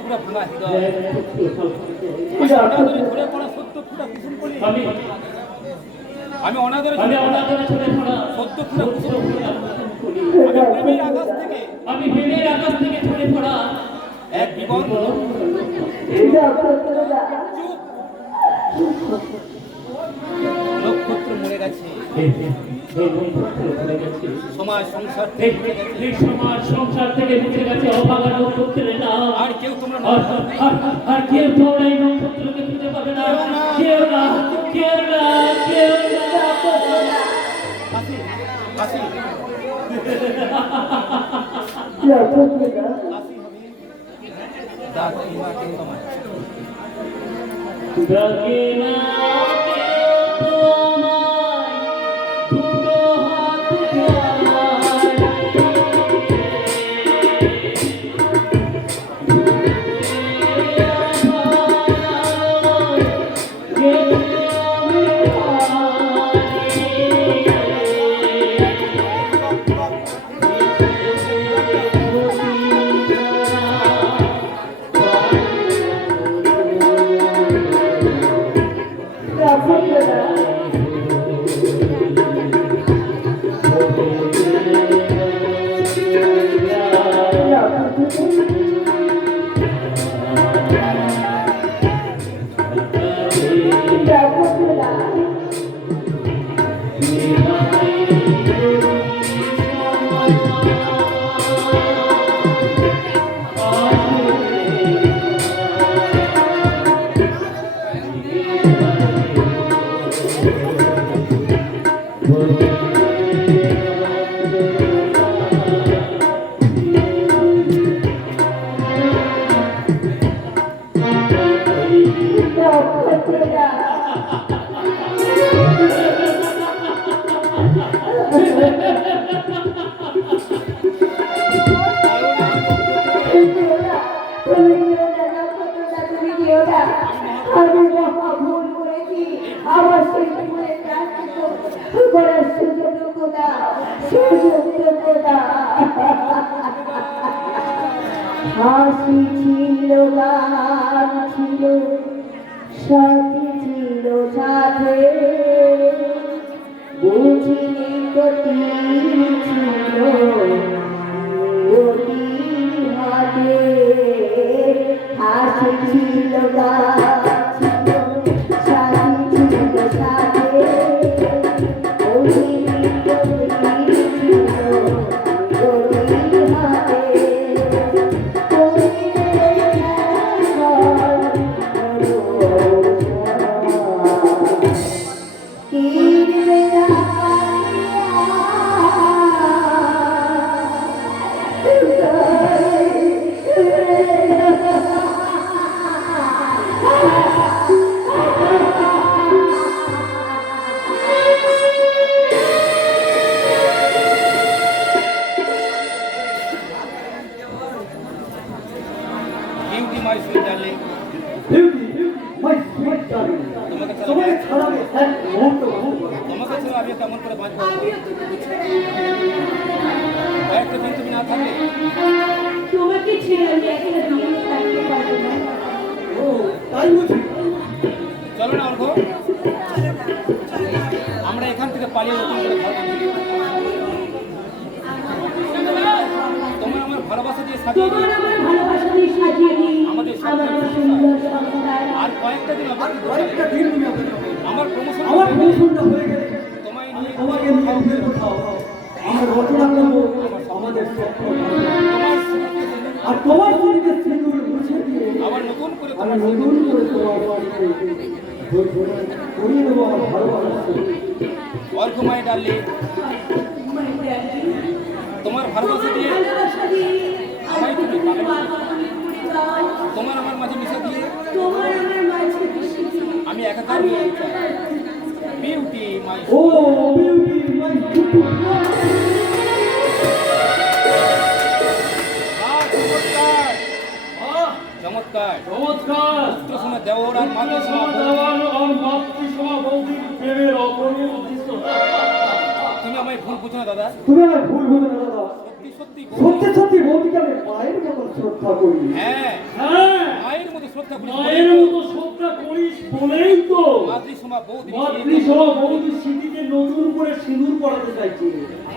পুরা ভাঙা হৃদয় পূজা ধরে পড়া সত্য ফুটা কুসুম কলি আমি আমি অনাদরে আমি অনাদরে ছেড়ে পড়া সত্য ফুটা কুসুম কলি করি। আমি প্রেমের আকাশ থেকে আমি প্রেমের আকাশ থেকে ঝরে পড়া এক বিবর্ণ চুপ নক্ষত্র মরে গেছে সমাজ সংসার থেকে মুছে গেছে। এই সমাজ সংসার থেকে মুছে গেছে অভাগা নক্ষত্রের নাম। আর কেউ তোমরা আর কেউ তোমরা এই নক্ষত্রকে খুঁজে পাবে না। কেউ না, কেউ না, কেউ না। হাসি হাসি হাসি হবে ডাক ইমা কেউ তোমার ডাকে না কেউ তোমায়, দুটো হাত আমি মহা ভুল করেছি। আমার সেই ভুলের প্রায়শ্চিত্ত করার সুযোগ দাও, সুযোগ দাও। হাসি ছিল, গান ছিল, সাথী ছিল সাথে, বুঝিনি গতি ছিল গতি হাতে। হাসি ছিল, গান ছিল, সাথী ছিল সাথে, বুঝিনি গতি ছিল গতি হাতে। বিউটি মাই সুইট ডার্লিং তোমাকে ছাড়া আমি কেমন করে বাঁচবো একটা দিন তুমি না থাকলে তোমাকে ছেড়ে আমি এখানে দাঁড়িয়ে থাকতে পারবো না। তাই বুঝি চলো না অর্ঘ আমরা এখান থেকে পালিয়ে নতুন করে ঘর বাঁধি। তোমার আমার ভালোবাসা দিয়ে সাজিয়ে তোমার আমার ভালোবাসা দিয়ে সাজিয়ে দিই আমাদের আমার সুন্দর সংসার। আর কয়েকটা দিন অপেক্ষা করো। কয়েকটা দিন তুমি অপেক্ষা করো। আমার প্রমোশন আমার প্রমোশনটা হয়ে গেলে তোমায় নিয়ে তোমাকে নিয়ে আমাদের কোথাও আমরা রচনা করবো আমাদের স্বপ্ন। আর তোমার শরীরে সিঁদুর মুছে দিয়ে আবার নতুন করে আমি তোমার নতুন করে তোমার বাড়িতে করিয়ে দেবো আমার ভালোবাসা। অর্ঘ মাই ডার্লিং তোমার ভালোবাসা দিয়ে ভালোবাসা দিয়ে আমায় তুমি পাবে না। দাও। তোমার আমার মাঝে মিশে দিয়ে তোমার আমার মাঝে মিশে দিয়ে আমি একাকার আমি হয়ে একা যাই। থাকতে বিউটি মাই ও বিউটি মাই চমৎকার চমৎকার চমৎকার পুত্র সময় দেওর আর মাতৃ সময় দেওয়ান আর মাতৃসমা বৌদির প্রেমের অপরিণ দৃশ্য। তুমি আমায় ভুল বুঝো না দাদা তুমি আমার ভুল বুঝো না দাদা। সত্যি সত্যি সত্যি সত্যি বৌদিকে আমি মায়ের মতো শ্রদ্ধা করি। হ্যাঁ হ্যাঁ মতো শ্রদ্ধা করিস মায়ের মতো শ্রদ্ধা করিস বলেই তো মাতৃসমা বৌদি মাতৃসভা বৌদির স্মৃতিতে নতুন করে সিঁদুর পড়াতে চাইছি।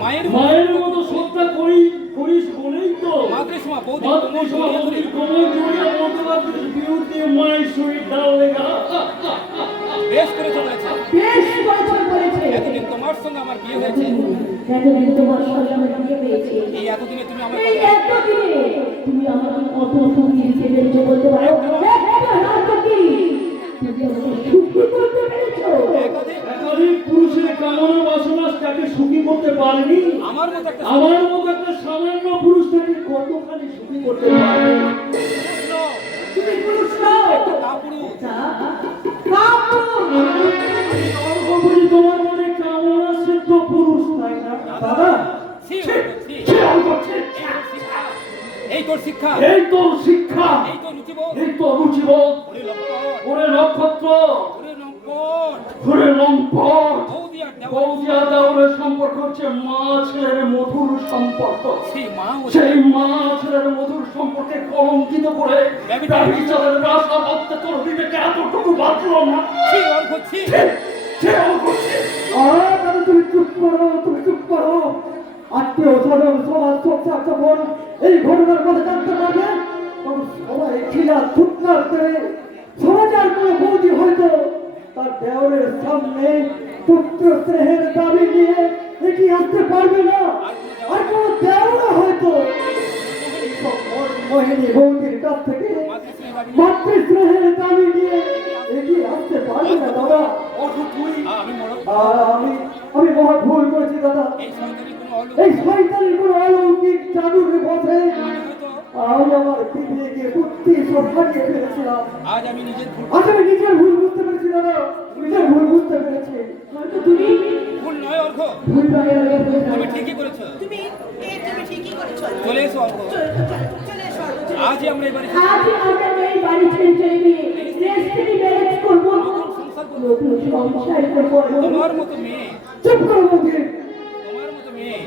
মায়ের মায়ের মতো শ্রদ্ধা করিস বলেই তো মাতৃসমা বৌদি মাতৃসভা বৌদির কোমর জড়িয়ে বলতে পারছিস বিউটি মাই সুইট ডার্লিং। বেশ করে চলেছে। বেশ বছর করেছে এতদিন তোমার সঙ্গে আমার বিয়ে হয়েছে, এতদিন তোমার সঙ্গে আমার বিয়ে হয়েছে। এই এতদিনে তুমি আমার এই এতদিনে তুমি আমাকে কত সুখী দিতে পেরেছো বলতে পারো? তুমি আমাকে সুখী করতে পেরেছো। একাধিক পুরুষের কামনা বাসনা তাকে সুখী করতে পারেনি। আমার মতো একটা আমার মতো একটা সামান্য পুরুষ তাকে কতখানি সুখী করতে পারে। তুমি পুরুষ নও। কাপুরুষ। বুঝি তোমার মনে কামনা সিদ্ধ পুরুষ তাই না দাদা? ছি, ছি। সে অল্প ছি। এই তোর শিক্ষা, এই তো শিক্ষা, এই তোর রুচিবোধ, এই তো রুচিবোধ, ওরে লম্পট, ওরে নক্ষত্র, ওরে লম্পট। ওরে লম্পট। বৌদি আর দেওয়ার বৌদিয়া দেওরের সম্পর্ক হচ্ছে মা ছেলের মধুর সম্পর্ক। সেই মা ও সেই মা ছেলের মধুর সম্পর্কে কলঙ্কিত করে ব্যভিচারের রাস্তা ভাবতে তোর বিবেকে এতটুকু বাঁচলো না। ছি, অর্ঘ, ছি। সে অল্প ছি। দাদা তুমি চুপ করো, তুমি চুপ করো। আত্মীয় স্বজন সমাজ সংসার যখন এই ঘটনার কথা জানতে পারবে তখন সবাই খিলা ফুটনার করে সমাজের কোনো বৌদি হয়তো তার দেওরের সামনে পুত্র স্নেহের দাবি নিয়ে এগিয়ে আসতে পারবে না। আর কোনো দেওরা হয়তো এইসব মোহিনী বৌদির কাছ থেকে মাতৃস্নেহের দাবি নিয়ে এগিয়ে আসতে পারবে না দাদা। অর্থ তুই আমি মরদ। আমি মহা ভুল করেছি দাদা। এই শয়তানি কোনো এই শয়তানের কোনো অলৌকিক জাদুর পথে হয়তো আমি আমার বিবেকে বুদ্ধি সব হারিয়ে ফেলেছিলাম। আজ আমি নিজের ভুল আজ আমি নিজের ভুল বুঝতে পেরেছি দাদা, নিজের ভুল বুঝতে পেরেছি। হয়তো তুমি ভুল নয় অর্ঘ, ভুল রয়ে তুমি গেছো। ঠিকই করেছো। তুমি ঠিকই করেছো। চলে এসো অর্ঘ, চলে এসো। আজই আমরা এবারে আজ আমরা এই বাড়ি ছেড়ে চলে গিয়ে রেস্টুরেন্টে ম্যারেজ করবো, নতুন সংসার করবো। তোমার মতো মেয়ে, চুপ করো বৌদি, তোমার মতো মেয়ে,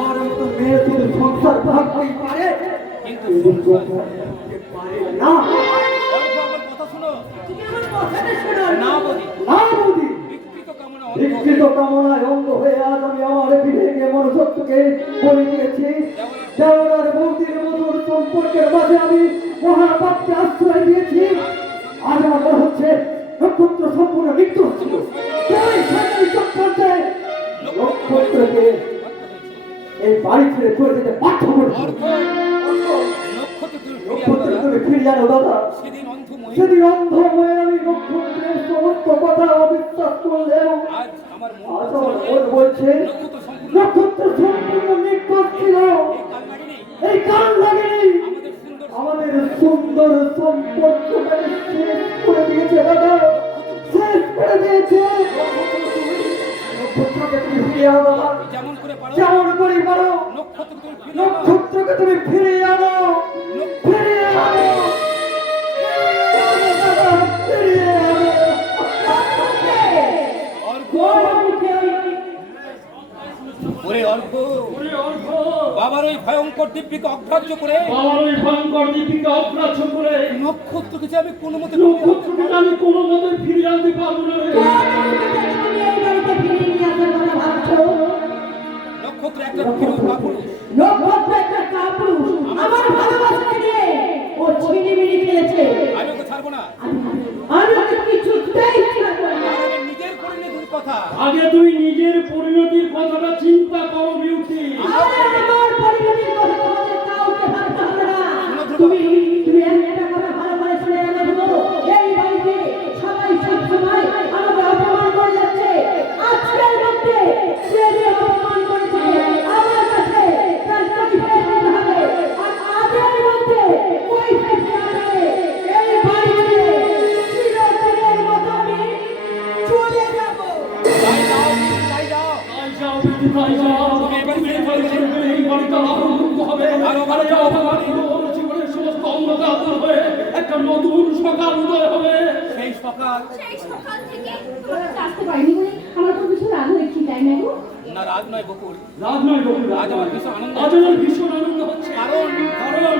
আমার মতো মেয়ে শুধু সংসার ভাবতেই পারে কিন্তু কিন্তু সংসার পারে না। অর্ঘ, আমার কথা শোনো। তুমি আমার কথাটা শোনো। না বলি, না বৌদি, বিকৃত কামনা অন্ধ। বিকৃত কামনায় অন্ধ হয়ে আজ আমি আমার বিবেকে মনুষ্যত্বকে বলে দিয়েছি। দেওয়ার বৌদির মধুর সম্পর্কের মাঝে আমি মহাপাপকে আশ্রয় দিয়েছি। আজ আমার মনে হচ্ছে নক্ষত্র সম্পূর্ণ নির্দোষ ছিল। তাই সরকারি চক্রান্তে নক্ষত্রকে এই বাড়ি ছেড়ে চলে যেতে বাধ্য করেছি। অর্ঘ, নক্ষত্র তুমি ফিরিয়ে নক্ষত্র আনো। তুমি ফিরে জানো দাদা, সেদিন অন্ধ মহিলা, সেদিন অন্ধ হয়ে আমি নক্ষত্রের সমস্ত কথা অবিশ্বাস করলেও আজ আমার মন আজ আমার মন বলছে নক্ষত্র সম্পূর্ণ নক্ষত্র সম্পূর্ণ নির্দোষ ছিল। এই কাল লাগেনি। এই কাল লাগেনি আমাদের সুন্দর আমাদের সুন্দর সম্পর্কটাকে শেষ করে দিয়েছে দাদা, শেষ করে দিয়েছে। নক্ষত্রকে তুমি ফিরিয়ে আনো দাদা, যেমন করে পারো যেমন করে পারো নক্ষত্র তুমি ফিরিয়ে আনো। নক্ষত্রকে তুমি ফিরিয়ে আনো, ফিরিয়ে আনো, ফিরিয়ে আনো। অর্ঘ, কোন মুখে ওরে অর্ঘ, ওরে অর্থ বাবার ওই ভয়ঙ্কর দিব্যিকে অগ্রাহ্য করে বাবার ওই ভয়ঙ্কর দীপিকা অগ্রাহ্য করে নক্ষত্রকে যে আমি কোনো মতে নক্ষত্রকে আমি কোনো মতে ফিরিয়ে আনতে পারবো না রে। তুমি এই বাড়িতে ফিরিয়ে নিয়ে আসার কথা ভাবছো? নক্ষত্র একটা ফিরু কাপুরুষ। নক্ষত্র একটা কাপুরুষ আমার ভালোবাসা নিয়ে ও ছিনিমিনি খেলেছে। আমি ওকে ছাড়বো না। আমি ওকে কিছুতেই ছাড়বো না। আর আমি নিজের পরিণতির কথা আগে তুমি নিজের পরিণতির কথাটা চিন্তা করো বিউটি। আরে আমার পরিণতির কথা তোমাদের কাউকে ভাবতে হবে না। তুমি একটা কথা ভালো করে শুনে রাখো, এই বাড়িতে সবাই সবসময় আমাকে অপমান করে যাচ্ছে। আজকের মধ্যে যে যে অপমান করেছে আমার কাছে তার প্রতিফল দিতে হবে। আর আজকের মধ্যে ওই ফেসলাকে এই বাড়িতে চিরদিনের মতো আমি চলে যাবো। তাই যাও, তাই যাও। তাই যাও বিউটি, তাই যাও। তুমি এবারে ছেড়ে চলে গেলে এই বাড়িতে আরম্ভ হবে। আরে যাও বাবা, ওর জীবনের সমস্ত অন্ধকার দূর হয়ে একটা নতুন সকাল উদয় হবে। সেই সকাল সেই সকাল থেকে তোমাকে আসতে পারিনি বলে আমার তো কিছু রাগ হয়েছি, তাই না গো? না, রাগ নয় বকুল, রাত নয় বকুল, আজ আমার ভীষণ আনন্দ আজ আমার ভীষণ আনন্দ হচ্ছে। কারণ কারণ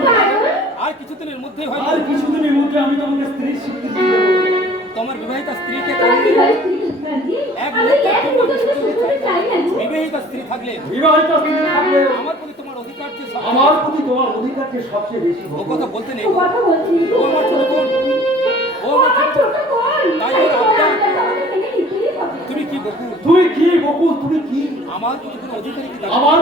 আর কিছুদিনের মধ্যে আর হয়তো কিছুদিনের মধ্যে আমি তোমাকে স্ত্রীর স্বীকৃতি দেব। তোমার বিবাহিতা স্ত্রীকে তোমার কি হয় স্ত্রী নাকি? এক আমি মুহূর্তে এক মুহূর্তে শ্বশুর চাই না গো। বিবাহিতা স্ত্রী থাকলে বিবাহিত স্ত্রী থাকলে আমার প্রতি তোমার অধিকার যে আমার প্রতি তোমার অধিকারকে সবচেয়ে বেশি ও কথা বলতে নেই ও কথা বলছি ও আমার ছোট বোন ও ও আমার আমার ছোট ছোট বোন। তাই ওর আবদার। আমাকে মেনে নিতেই হবে। তুমি কি বকুল তুমি কি বকুল, তুমি কি আমার প্রতি কোনো অধিকারই কি দাবি আমার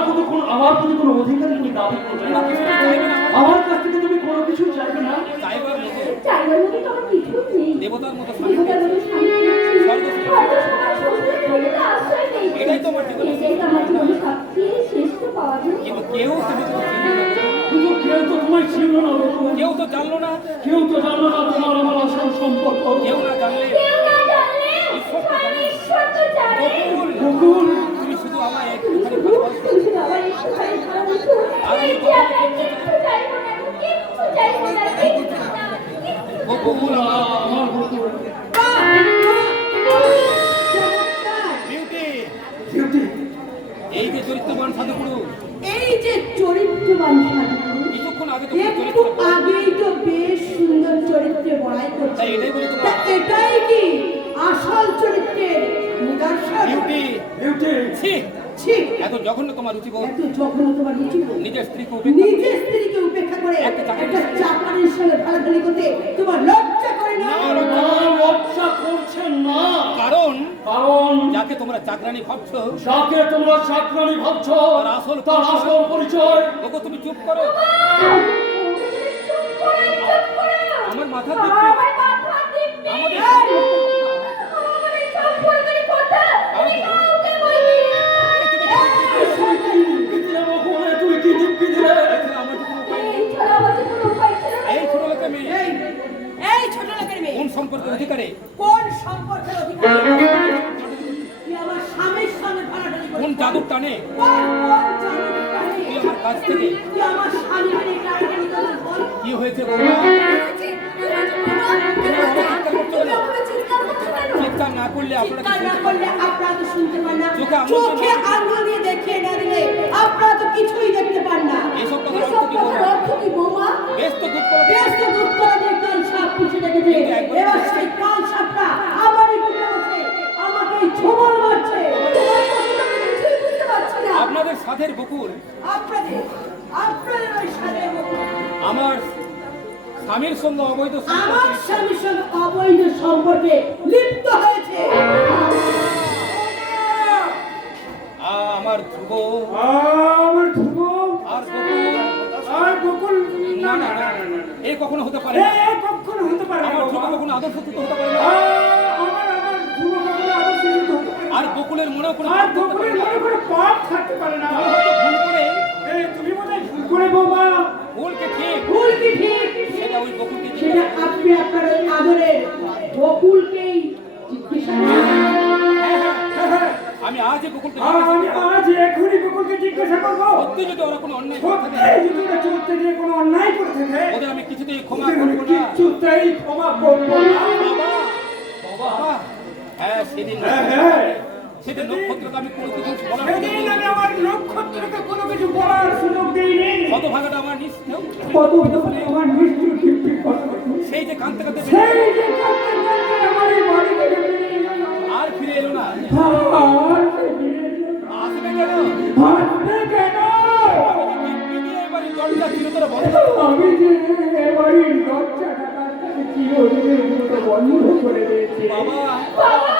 প্রতি কোনো অধিকার তুমি দাবি করবে না। চাইবে না আমার আমার কাছ থেকে তুমি কোনো কিছু চাইবে না। চাইবার মতো চাইবার মতো তো আমার কিছুই নেই। দেবতার মতো স্বামী দেবতার মতো স্বামী পেয়েছি। হয়তো তোমার শ্বশুরের বাড়িতে আশ্রয় নেই। এটাই তো আমার জীবনে এটাই তো আমার জীবনে সবচেয়ে শ্রেষ্ঠ পাওয়া যায়। কিন্তু কেউ তুমি তো চিনবে না। কিন্তু কেউ তো তোমায় ছিল না বকুল। কেউ তো জানলো না কেউ তো জানলো না তোমার আমার আসল সম্পর্ক। কেউ না জানলে কেউ না জানলে স্বয়ং ঈশ্বর তো জানে। বকুল বকুল, তুমি শুধু আমায় তুমি একটুখানি শুধু ভালোবাসো শুধু আমার একটুখানি ভালোবাসো। এই যে আমি কিচ্ছু চাইবো না, কিচ্ছু চাইবো না, কিচ্ছু না, কিচ্ছু ও বকুল আমার বকুল। বিউটি বিউটি, এই যে চরিত্রবান সাধুগুরু এই যে চরিত্রবান সাধু, কিছুক্ষণ আগে তো একটু চরিত্র আগেই তো বেশ সুন্দর চরিত্রে বড়াই করছে। তাই এটাই বলি তা তোমার এটাই কি আসল চরিত্রের নিদর্শন? বিউটি বিউটি, ছি ছি, এত জঘন্য তোমার রুচি বোধ এত জঘন্য তোমার রুচি বোধ। নিজের স্ত্রীকে উপেক্ষা নিজের স্ত্রীকে উপেক্ষা করে একটা একটা চাকরির সঙ্গে ঢালাঢালি করতে তোমার লজ্জা করে না? না, লজ্জা করছে না। কারণ কারণ যাকে তোমরা চাকরানি ভাবছো যাকে তোমরা চাকরানি ভাবছ তার আসল পরিচয়। ওগো তুমি চুপ করো আমার মাথা আমার দেখে মাথা দিব্যি। আমাদের আমাদের সম্পর্কের কথা আমি কাউকে বলিনি। তুমি কি দিব্যি দিলে? আমার তো কোনো উপায় নেই। এই ছাড়া আমাদের কোনো উপায় ছিল না। এই ছোট লোকের মেয়ে এই ছোট লোকের মেয়ে কোন সম্পর্কের অধিকারে কোন সম্পর্কের অধিকার? তুই আমার স্বামীর সঙ্গে ঢালাঢালি কোন করছিস? জাদুর টানে কোন জাদুর টানে? তুই আমার কাছ থেকে তুই আমার স্বামীর সঙ্গে ঢালাঢালি করছিস বল? কি হয়েছে বৌমা চিৎকার না করলে আপনারা চিৎকার না করলে আপনারা তো শুনতে পান না। চোখে আঙুল দিয়ে চোখে আঙুল দিয়ে দেখিয়ে না দিলে আপনারা তো কিছুই দেখতে পান না। এসব কথা এসব অর্থ কি কথার বৌমা অর্থ কি বৌমা? বেশ তো দুঃখ করে বেশ তো দুধ করে দিয়ে কাল সাপ পিছিয়ে রেখেছে। কিন্তু একবার- এবার সেই কাল সাপটা আমারই বুকে বসে আমাকে ছোবল মারছে। তোমার কথা আমি কিছুই বুঝতে পারছি না। আপনাদের সাধের বকুল আপনাদের আপনাদের ওই সাথে আমার স্বামীর সঙ্গে অবৈধ আমার সম্পর্কে স্বামীর সঙ্গে অবৈধ সম্পর্কে লিপ্ত হয়েছে। আমার ধ্রুব আমার ধ্রুব, আর বকুল আর বকুল, না না না এই কখনো হতে পারে না এ কখনো হতে পারে না আমার ধ্রুব বাবা। কখনো আদর্শ পুত্র হতে পারে না আমার ধ্রুব কখনো আদর্শ পুত্র হতে পারে না। আর বকুলের মনেও কোনো আর পাপ থাকতে পারে বকুলের না। মনে করে পাপ থাকতে পারে না। তুমি হয়তো ভুল করে তুমি বোধহয় ভুল করে বাবা। ভুলকে ঠিক ভুল কি ঠিক সেটা ওই বকুলকে সেটা আপনি আপনার ওই আদরের বকুলকেই জিজ্ঞাসা করুন। হ্যাঁ, আমি আজই বকুলকে আমি আজ এখনই বকুলকে জিজ্ঞাসা করবো, সত্যি যদি ওরা কোনো অন্যায় করে থাকে সত্যি যদি ওরা চলতে গিয়ে কোনো অন্যায় করে থাকে, ওদের আমি কিছুতেই ক্ষমা ওদের আমি করবো না কিচ্ছুতেই ক্ষমা করবো না। বাবা বাবা হ্যাঁ সেদিন হ্যাঁ, সেদিন নক্ষত্রকে আমি কোনো কিছু বলার সুযোগ সেদিন দিইনি। আমি আমার নক্ষত্রকে কোনো কিছু বলার সুযোগ দিইনি। কত ভাগাটা আমার নিশ্চয় কত আমার নিষ্ঠুর কীর্তি কথা বলবো। সেই যে কাঁদতে কাঁদতে সেই যে কাঁদতে কাঁদতে আমার এই বাড়ি থেকে বেরিয়ে গেল। আর ফিরে এলো না আর সে বেরিয়ে গেল। আসবে কেন ভাবতে কেন? এবারে দরজা চিরতরে বন্ধ আমি যে এবারের দরজাটা তার কাছে চিরদিনের মতো বন্ধ করে দিয়েছি। বাবা বাবা!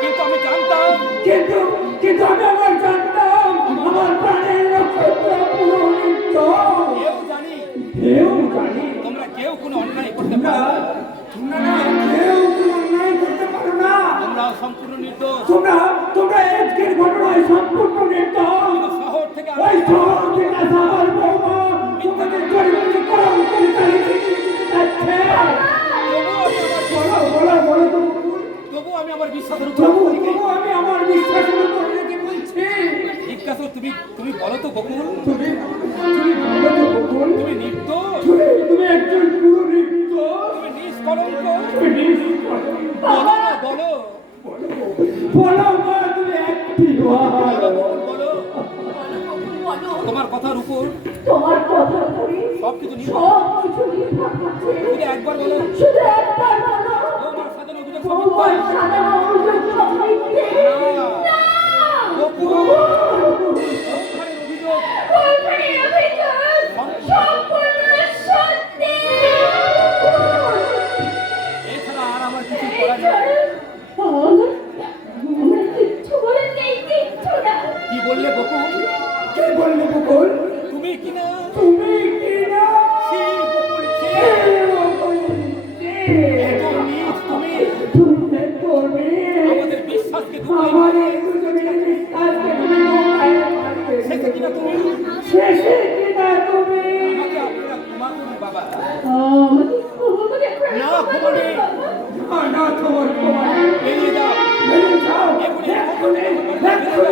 কিন্তু আমি জানতাম কিন্তু কিন্তু আমি আমার জানতাম আমার প্রাণের নক্ষত্র পুরো নিত্য। কেউ জানি কেউ জানি তোমরা কেউ কোনো অন্যায় করতে না, পারো না। না, কেউ কোনো অন্যায় করতে পারো না। তোমরা সম্পূর্ণ নির্দোষ তোমরা তোমরা আজকের ঘটনায় সম্পূর্ণ নির্দোষ। শহর থেকে ওই শহর থেকে আসা আমার বৌমা তোমাদের পরিবারকে করম করে তাড়িয়ে দিতে যাচ্ছে। বলো বলো তো বকুল। তবু আমি আমার বিশ্বাসের উপর তবু থেকে তবু আমি আমার বিশ্বাসের উপর রেখে বলছি, জিজ্ঞাসা তুমি বলো তো বকুল তুমি তুমি বলো তো বকুল, তুমি নির্দোষ তুমি একজন পুরো নির্দোষ, তুমি নিষ্কলঙ্ক তুমি নিষ্কলঙ্ক। বলো না বলো বলো মা, তুমি একটি বলো বকুল, বলো বলো, তোমার কথার উপর তোমার কথা করি সবকিছু নির্ভর সব কিছু আছে? শুধু একবার বলো শুধু একবার বলো। বৌমার সাজানো অভিযোগ সব বৌমার মিথ্যা। সাজানো অভিযোগ সব মিথ্যে। না। না। বকুল ওখানের অভিযোগ ওখানের অভিযোগ সম্পূর্ণ সত্যি। এছাড়া আর আমার কিছু করা নেই। আমার কিচ্ছু বলার নেই, কিচ্ছু না। কি বললে বকুল? কি বললি বকুল? তুমি কি না তুমি কি না? ছি, বকুল, ছি। এত নীচ তুমি তুমি করবে আমাদের বিশ্বাসকে ধোঁকায় আমার এই দুজনের বিশ্বাসকে তুমি ধোঁকায় মারবে। শেষে কিনা তুমি শেষে কিনা তুমি আমাকে আপনারা ক্ষমা করুন বাবা। আমাকে না, ক্ষমা নেই। না তোমার ক্ষমা নেই। বেরিয়ে যাও। বেরিয়ে যাও। এক্ষুনি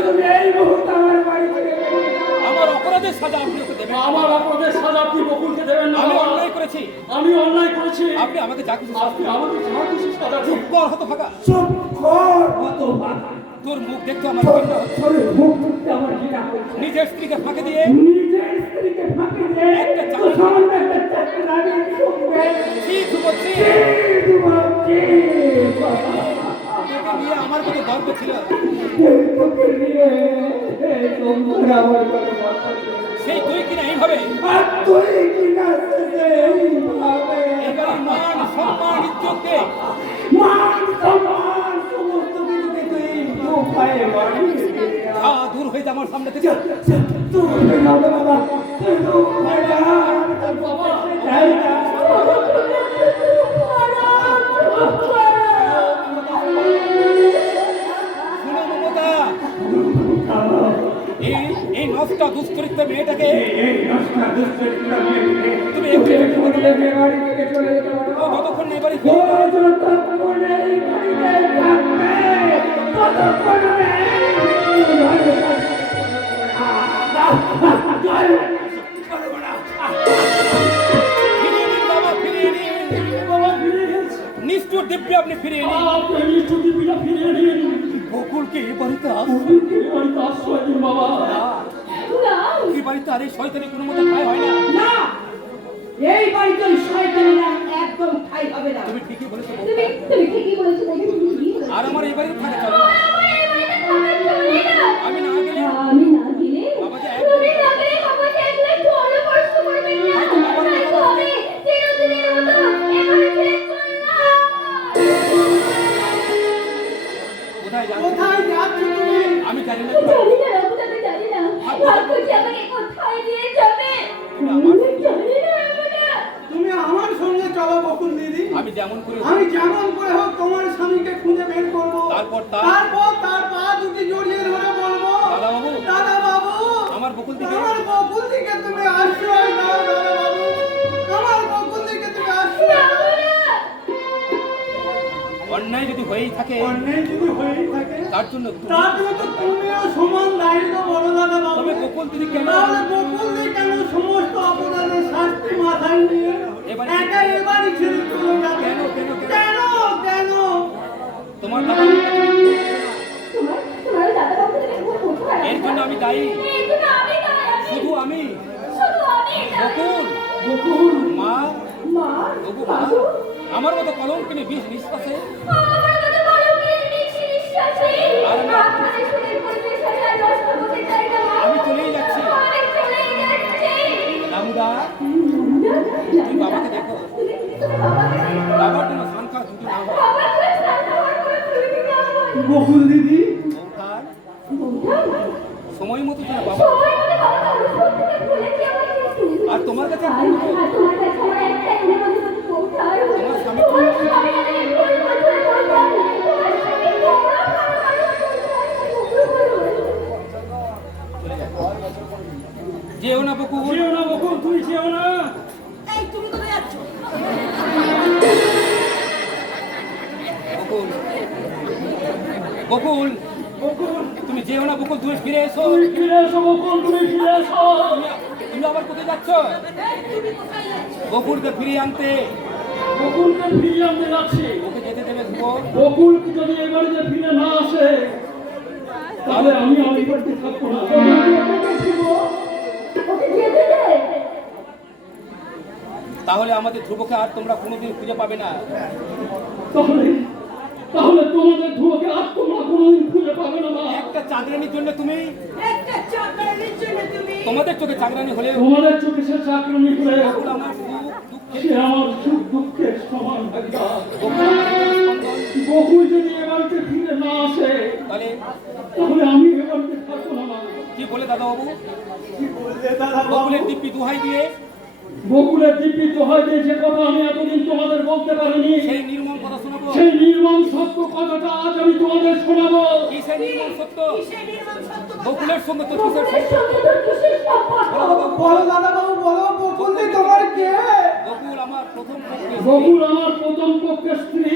তুমি এই মুহূর্তে আমার বাড়ি থেকে বেরিয়ে যাও। আমার অপরাধের সাজা আপনি ওকে দেবেন। আমার অপরাধের সাজা আপনি বকুলকে দেবেন না আমি বাবা। অন্যায় করেছি। আমি অন্যায় করেছি। আপনি আমাকে যা কিছু আপনি আমাকে যা খুশি সাজা দিন। চুপ কর হতো ফাঁকা। চুপ কর অত বাধা। তোর মুখ দেখতে আমার ঘৃণা হচ্ছে। তোর মুখ দেখতে আমার ঘৃণা হচ্ছে। নিজের স্ত্রীকে ফাঁকে দিয়ে নিজের স্ত্রীকে ফাঁকি দিয়ে একটা তো সামান্য একটা চাকরি লাগিয়ে শুনবে। ছি ধুবচ্ছি। এই তোমাকে তোকে নিয়ে আমার কত গর্ব ছিল। তোকে নিয়ে তোমার আমার কোনো কথা নেই। সেই তুই কিনা এইভাবে আর তুই কিনা এইভাবে এবারে মান সম্মান ইজ্জতকে মান সম্মান সমস্ত কিছুকে তুই উপায়ে বাড়িয়ে দিলি। দূর হয়ে যা আমার সামনে থেকে। তুই না বাবা তুই তো ভাইয়া বাবা যাই না শুনো মমতা, এই নষ্ট দুষ্কৃত্য মেয়েটাকে এই নষ্ট দুশ্চরিত্র মেয়েকে তুমি তুমি একটু একটু লেগে বাড়ি থেকে চলে যেতে পারো। যতক্ষণ এ বাড়ি ও যতক্ষণ এই বাড়িতে থাকবে, ততক্ষণ আমি এই ঘরে ফিরিয়ে নিন বাবা, ফিরিয়ে নিন। বাবা ফিরে গেছে। নিষ্ঠুর দিব্যে আপনি ফিরিয়ে নিন। আপনি নিষ্ঠুর দিবিটা ফিরিয়ে নিন। বকুলকে এ বাড়িতে বকুলকে এ বাড়িতে আশ্রয় দিন বাবা। এই বাড়িতে আর এই শয়তানি কোনো মতে ঠাঁই হয় না। না, এই বাড়িতে ওই শয়তানেরা একদম ঠাঁই হবে না। তুমি ঠিকই বলেছো বৌমা। তুমি ঠিকই বলেছো, তুমি ঠিকই বলেছো। আর আমার এই বাড়িতে থাকা চলে না। আমার এই বাড়িতে থাকা চলে না। আমি না গেলে আমি না গেলে বাবা যে তুমি না গেলে বাবা যে একদম বড় কষ্ট করবেন না। তাই তো আমি চিরদিনের মতো এখানে ছেড়ে চললাম। কোথায় যাচ্ছ? কোথায় যাচ্ছ তুমি? আমি জানি না। জানি না বাবু, আমি জানি না ঠাকুরজি আমাকে কোথায় নিয়ে যাবে। আমি জানি না বাবা। তুমি আমার সঙ্গে চলো বকুল দিদি। আমি যেমন করে আমি যেমন করে হোক তোমার স্বামীকে খুঁজে বের করবো। তারপর তার পা দুটি জড়িয়ে ধরে বলবো, দাদা বাবু, দাদা বাবু আমার বকুল দিকে আমার বকুল দিকে তুমি আশ্রয় দাও। দাদা বাবু আমার বকুল দিকে তুমি আশ্রয় দাও। অন্যায় যদি হয়েই থাকে অন্যায় যদি হয়েই থাকে তার জন্য তার জন্য তো তুমিও সমান দায়িত্ব বড় দাদা বাবু। তবে বকুল দিদি কেন তাহলে বকুল দিয়ে কেন সমস্ত অপরাধের শাস্তি মাথায় নিয়ে এবারে একা এবারই ছেড়ে চলে যাবে? কেন, কেন, কেন? কেন কেন? তোমার দাদা তোমার দাদা বাবু তুমি কোথায়? এর জন্য আমি দায়ী। এর জন্য আমি দাঁড়াই আছি। শুধু আমি শুধু আমি দাঁড়াই। বকুল মা মা, ওগো মা, আমার মতো কলঙ্কিনী বিষ নিঃশ্বাসে আমার মতো কলঙ্কের নিঃশ্বাসে আপনাদের সুরের পরিবেশে আর নষ্ট করতে চাই না মা। আমি চলেই যাচ্ছি। আমি চলেই যাচ্ছি। দামুদা, তুমি বাবাকে দেখো। তুমি বাবাকে দেখো। বাবার জন্য সংখ্যা দুটো না হয়। বাবার কাছে আমার কোনো প্রয়োজন নেই। বকুল দিদি বৌঠান, বৌঠান, সময় মতো যেন বাবা সবাই মিলে বাবা ওষুধ থেকে ভুলে কি আমার কিছু? আর তোমার কাছে আর তোমার কাছে আমার একটাই অনুরোধ, বৌঠান। তোমার স্বামী তোমার স্বামী আমাকে ভুল বলছে, বৌঠান। তোমার স্বামী বড় ভালো যেও না বকুল, যেও না বকুল, তুমি যেও না। এই তুমি কোথায় যাচ্ছ? বকুল, বকুল, বকুল, তুমি যেও না বকুল, তুমি ফিরে এসো। তুমি ফিরে এসো বকুল, তুমি ফিরে এসো। তুমি আবার কোথায় যাচ্ছ? এই তুমি কোথায় যাচ্ছ? বকুলকে ফিরিয়ে আনতে। বকুলকে ফিরিয়ে আনতে যাচ্ছি। ওকে যেতে দেবে ধ্রুব। বকুল যদি এই বাড়িতে ফিরে না আসে তাহলে আমি বাড়িতে থাকবো না। ওকে যেতে দে। তাহলে আমাদের ধ্রুবকে আর তোমরা কোনোদিন খুঁজে পাবে না। তাহলে তাহলে তোমাদের ধ্রুবকে আর তোমরা কোনোদিন খুঁজে পাবে না মা। একটা চাঁদরানির জন্য তুমি, একটা চাকরানির জন্য তুমি তোমাদের চোখে চাঁদরানি হলে তোমাদের চোখে সে চাকরি করে বকুল আমার সুখ দুঃখে, সে আমার সুখ দুঃখের সমান ভাগিদার। বকুল আমার হৃদয় স্পন্দন। বকুল যদি এ বাড়িতে ফিরে না আসে তাহলে তাহলে আমি এ বাড়িতে থাকবো না মা। কি বলে দাদা বাবু? কি বললে দাদা বাবু? বকুলের দিব্যি দোহাই দিয়ে বকুলের দিব্যি দোহাই দিয়ে যে কথা আমি এতদিন তোমাদের বলতে পারিনি, সেই নির্মম কথা শোনাবো। সেই নির্মম সত্য কথাটা আজ আমি তোমাদের শোনাবো। কি সেই নির্মম সত্য? কিসের নির্মম সত্য কথা? বকুলের সঙ্গে তো কিসের বকুলের সম্পর্ক? সঙ্গে তোর কিসের সম্পর্ক? বলো দাদা বাবু, বলো বকুল দি তোমার কে? বকুল আমার প্রথম পক্ষে। বকুল আমার প্রথম পক্ষের স্ত্রী।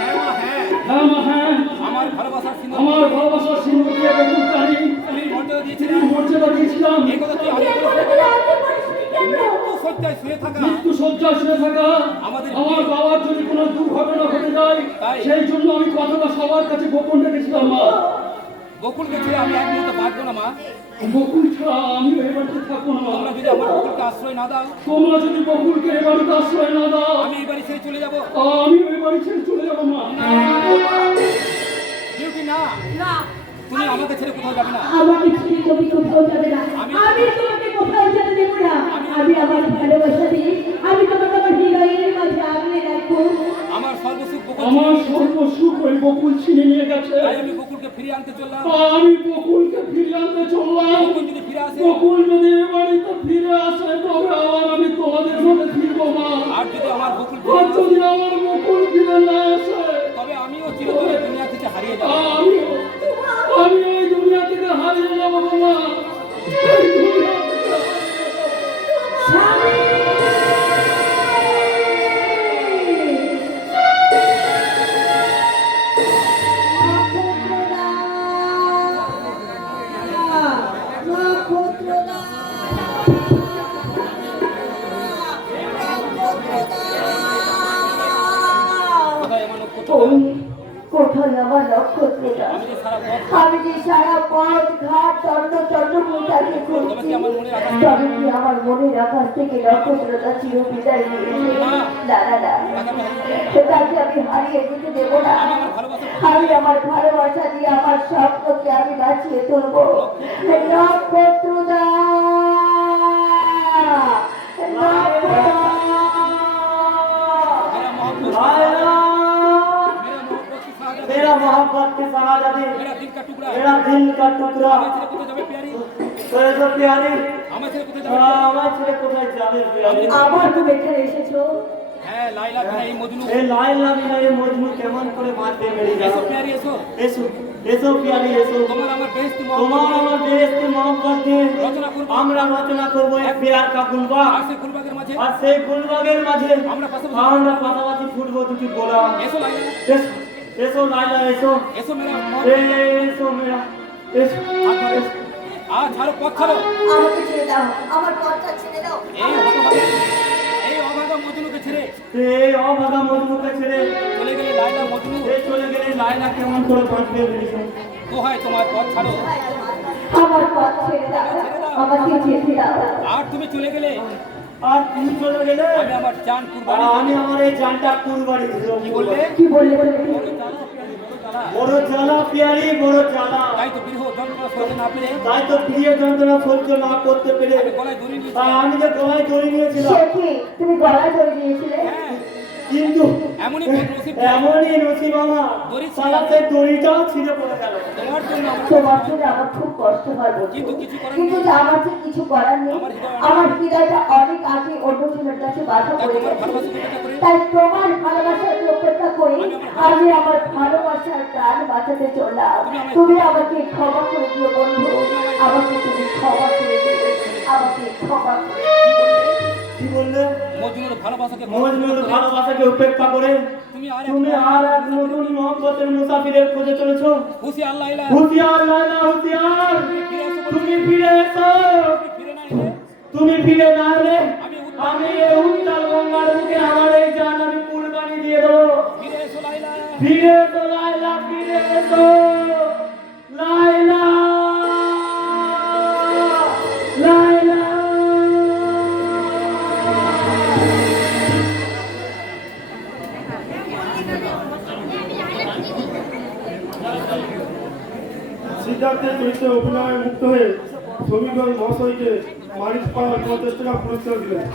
হ্যাঁ মা, হ্যাঁ। হ্যাঁ মা, হ্যাঁ। আমার ভালোবাসার সিন্ধু আমার ভালোবাসার সিন্ধু দিয়ে বকুল কানি স্ত্রীর মর্যাদা দিয়েছিলাম। মর্যাদা দিয়েছিলাম। এই কথা তুই আগে এই বলেছিস। কথাগুলো আজকে বলিসনি কেন? মৃত্যু শয্যায় শুয়ে থাকা মৃত্যু শয্যায় শুয়ে থাকা আমার বাবার যদি কোনো দুর্ঘটনা ঘটে যায়, তাই। সেই জন্য আমি কথাটা সবার কাছে গোপন রেখেছিলাম মা। বকুলকে ছেড়ে আমি এক মুহূর্তে বাঁচবো না মা। বকুল ছাড়া আমি এ বাড়িতে থাকবো না মা। তোমরা যদি আমার বকুলকে আশ্রয় না দাও, তোমরা যদি বকুলকে এ বাড়িতে আশ্রয় না দাও, আমি এই বাড়ি ছেড়ে চলে যাবো। আমি ওই বাড়ি ছেড়ে চলে যাবো মা। ডিউটি না, না, তুমি আমাকে ছেড়ে কোথাও যাবে না। আমাকে ছেড়ে তুমি কোথাও যাবে না। আমি তোমাকে কোথাও যেতে দেবো না। আমি আমার ভালোবাসা দিয়ে আমি তোমাকে আমার হৃদয়ের মাঝে আগলে রাখবো। আমার সর্বসুখ বকুল। আমার সর্বসুখ ওই বকুল ছিনে নিয়ে গেছে। তাই আমি বকুলকে ফিরিয়ে আনতে চললাম। আমি বকুলকে ফিরিয়ে আনতে চললাম। বকুল যদি ফিরে আসে, বকুল যদি এ বাড়িতে ফিরে আসে তবে আবার আমি তোমাদের সাথে ফিরবো মা। আর যদি আমার বকুল আর ফিরে আসে, যদি আমার বকুল ফিরে না আসে তবে আমিও চিরতরে দুনিয়া থেকে হারিয়ে যাবো। আমি এই দুনিয়া থেকে হারিয়ে যাবো মা। এই দুনিয়া থেকে স্বামী! কোথায় আমার নক্ষত্র? কোথায় আমার নক্ষত্রটা? আমি যে সারা পথ, আমি যে সারা পথ ঘাট চন্দ্র মুটাকে তবে কি আমার মনের আকাশ তবে কি আমার মনের আকাশ থেকে নক্ষত্রটা চির বিদায় নিয়েছে? না না না, তাকে আমি হারিয়ে যেতে দেবো না। আমি আমার ভালোবাসা দিয়ে আমার স্বপ্নকে আমি বাঁচিয়ে তুলবো। নক্ষত্রদা, मेरा मोहब्बत मेरा मोहब्बत की शाहजदी, की शाहजदी, मेरा दिल का टुकड़ा, मेरा दिल का टुकड़ा। আমার ছেড়ে কোথায় যাবে প্যারি? तो ऐसा प्यारी, আমার ছেড়ে কোথায় যাবে? আমার ছেলে কোথায় যাবে প্যারি? আবার তুমি এখানে এসেছো? হ্যাঁ, লাইলা বিনা এই মজনু। এই লাইলা বিনা এই মজনু কেমন করে বাঁধবে মেরি এসো যাও? প্যারি, এসো। এসো এসো প্যারি এসো। তোমার আমার বেহেশতি তোমার মোহব্বত আমার বেহেশতি মোহব্বত দিয়ে রচনা করবো। আমরা রচনা করবো এক প্যার কা গুলবাগ। আর সেই ফুলবাগের মাঝে আর সেই গুলবাগের মাঝে আমরা পাশাপাশি আমরা পাশাপাশি ফুটবো দুটি গোলাম। এসো লাইলা, এসো এসো লাইলা এসো। এসো মেরা মোহব্বত। এসো মেরা এসো। হাত ধরে। ছাড়ো, পথ ছাড়ো। আমাকে ছেড়ে দাও, আমার পথটা ছেড়ে দাও। এই অভাগা মজনুকে ছেড়ে এই অভাগা মজনুকে ছেড়ে চলে গেলে লাইলা মজনু। এই চলে গেলে লাইলা কেমন করে বাঁচবে মেরিছো? দোহাই তোমার, পথ ছাড়ো। আমার পথ ছেড়ে দাও, আমাকে যেতে দাও। আর তুমি চলে গেলে আর তুমি চলে গেলে আমি আমার জান আর কুরবানি আমি আমার এই জানটা কুরবানি দিল। কি বললে? কি বললে বলে? বড় জ্বালা, প্যারি, বড় জ্বালা। বড় জ্বালা পিয়ারি, বড় জ্বালা। তাই তো বিরহ যন্ত্রণা সহ্য না পেরে তাই তো প্রিয় যন্ত্রণা সহ্য না করতে পেরে আমি গলায় দড়ি নিয়েছি। আমি যে গলায় দড়ি নিয়েছিলাম, সে কি তুমি গলায় ধরে দিয়েছিলে? হ্যাঁ, কিন্তু এমনই বদনসিব এমনই নসিব আমার দড়ি সারা সেই দড়িটাও ছিঁড়ে পড়ে গেল। তোমার জন্য আমার তোমার জন্য আমার খুব কষ্ট হয় বন্ধু। কিন্তু কিছু করার কিন্তু নেই। যে আমার যে কিছু করার নেই। আমার হৃদয়টা অনেক আগে অন্যজনের কাছে বাধা তাই পড়ে তোমার গেছে। ভালোবাসা উপেক্ষা করে তাই তোমার ভালোবাসার অপেক্ষা করে আমি আমার ভালোবাসার প্রাণ বাঁচাতে চললাম। তুমি আমাকে ক্ষমা করে দিও বন্ধু, আমাকে তুমি ক্ষমা করে দিও, আমাকে ক্ষমা করে দিও। কি বললে? মজনুর ভালোবাসাকে মজনুর ভালোবাসাকে উপেক্ষা করে তুমি আর এক নতুন মহব্বতের মুসাফিরের খোঁজে চলেছো। খুশি আল্লাহ ইলা হুঁশিয়ার লাইলা হুঁশিয়ার, তুমি ফিরে এসো। ফিরে না এলে তুমি ফিরে না এলে আমি আমি এই উত্তাল গঙ্গার বুকে আমার এই জান আমি কুরবানি দিয়ে দেবো। ফিরে এসো লাইলা। ফিরে এসো লাইলা, ফিরে এসো লাইলা। দৃশ্যে অভিনয়ে মুক্ত হয়ে শ্রমিকগণ মহাশয়কে মালিশ পাওয়ার 50 টাকা পুরস্কার দিলেন।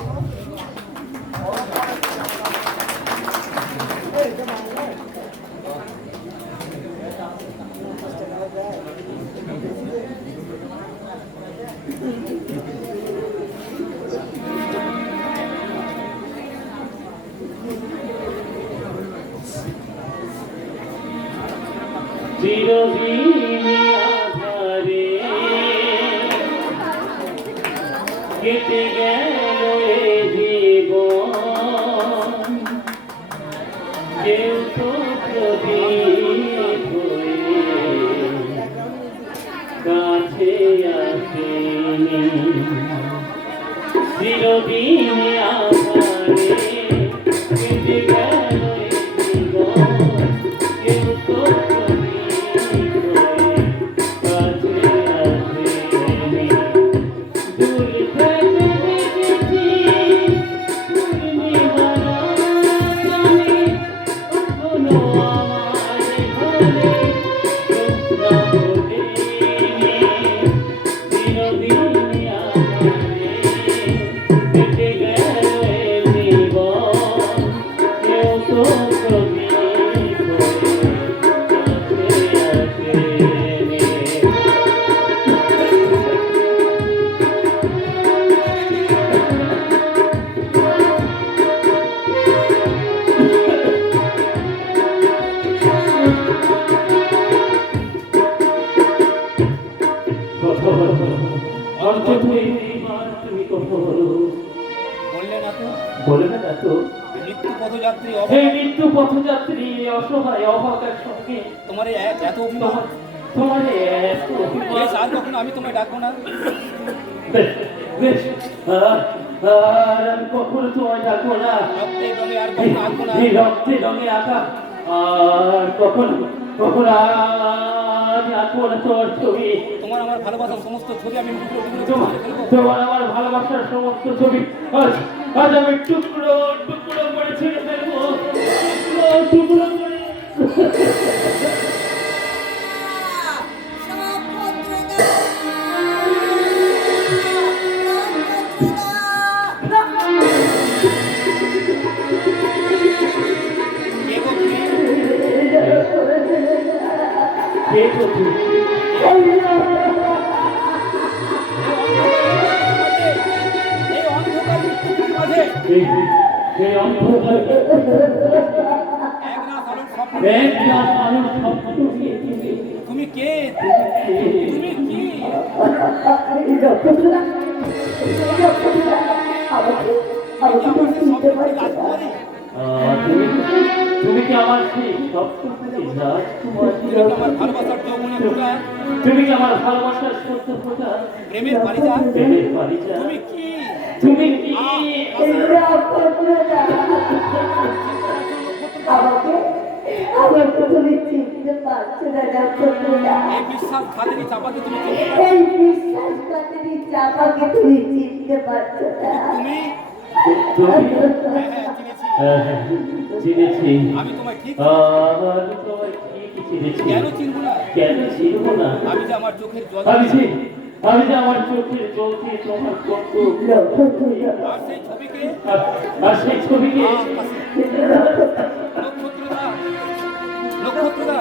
চিরদিন আধারে কেটে গেল এ জীবন, কেউ তো প্রদীপ হয়ে কাছে আসেনি। চিরদিন আধারে কেটে গেল এ জীবন, কেউ তো মৃত্যু পথযাত্রী অসহায় অভাগার সঙ্গে তোমার এই এত অভিমান, তোমার এত অভিমান। বেশ, আর কখনো আমি তোমায় ডাকবো না। বেশ, আর আমি কখনো তোমায় ডাকবো না। রক্তের রঙে আর কখনো আঁকবো না। এই রক্তের রঙে আঁকা আর কখনো কখনো আমি আঁকবো না তোমার ছবি। তোমার আমার ভালোবাসার সমস্ত ছবি আমি টুকরো টুকরো তোমার করে ফেলবো। তোমার আমার ভালোবাসার সমস্ত ছবি আজ আজ আমি টুকরো টুকরো করে ছেড়ে ফেলবো, টুকরো করে। কে গো তুমি? এই অন্ধকার মৃত্যুর মাঝে এই অন্ধকারে এক রাত আলোর স্বপ্ন। এক রাত আলোর স্বপ্ন নিয়ে তুমি কে? তুমি কি? তুমি কি আমার সেই সপ্তপুরী রাজকুমার? তুমি কি আমার ভালোবাসার যৌবনে ফোটা? তুমি কি আমার ভালোবাসার সত্য ফোটা? প্রেমের পারিজাত? প্রেমের পারিজাত? তুমি কি? তুমি কি? আমাকে তুমি চিনতে পারছো না নক্ষত্ররা। এই বিশ্বাসঘাতিনী চাপাকে তুমি চিনতে পারছো? এই বিশ্বাসঘাতিনী চাপাকে তুমি চিনতে পারছো না। তুমি? হ্যাঁ, চিনেছি। আমি তোমায় ঠিক আমি তোমায় ঠিকই চিনেছি। কেন চিনবো না? কেন চিনবো না? আমি যে আমার চোখের জল, আমি যে আমার চোখের জল দিয়ে তোমার কত আর সেই ছবিকে আর সেই ছবিকে নক্ষত্রদা, নক্ষত্রদা,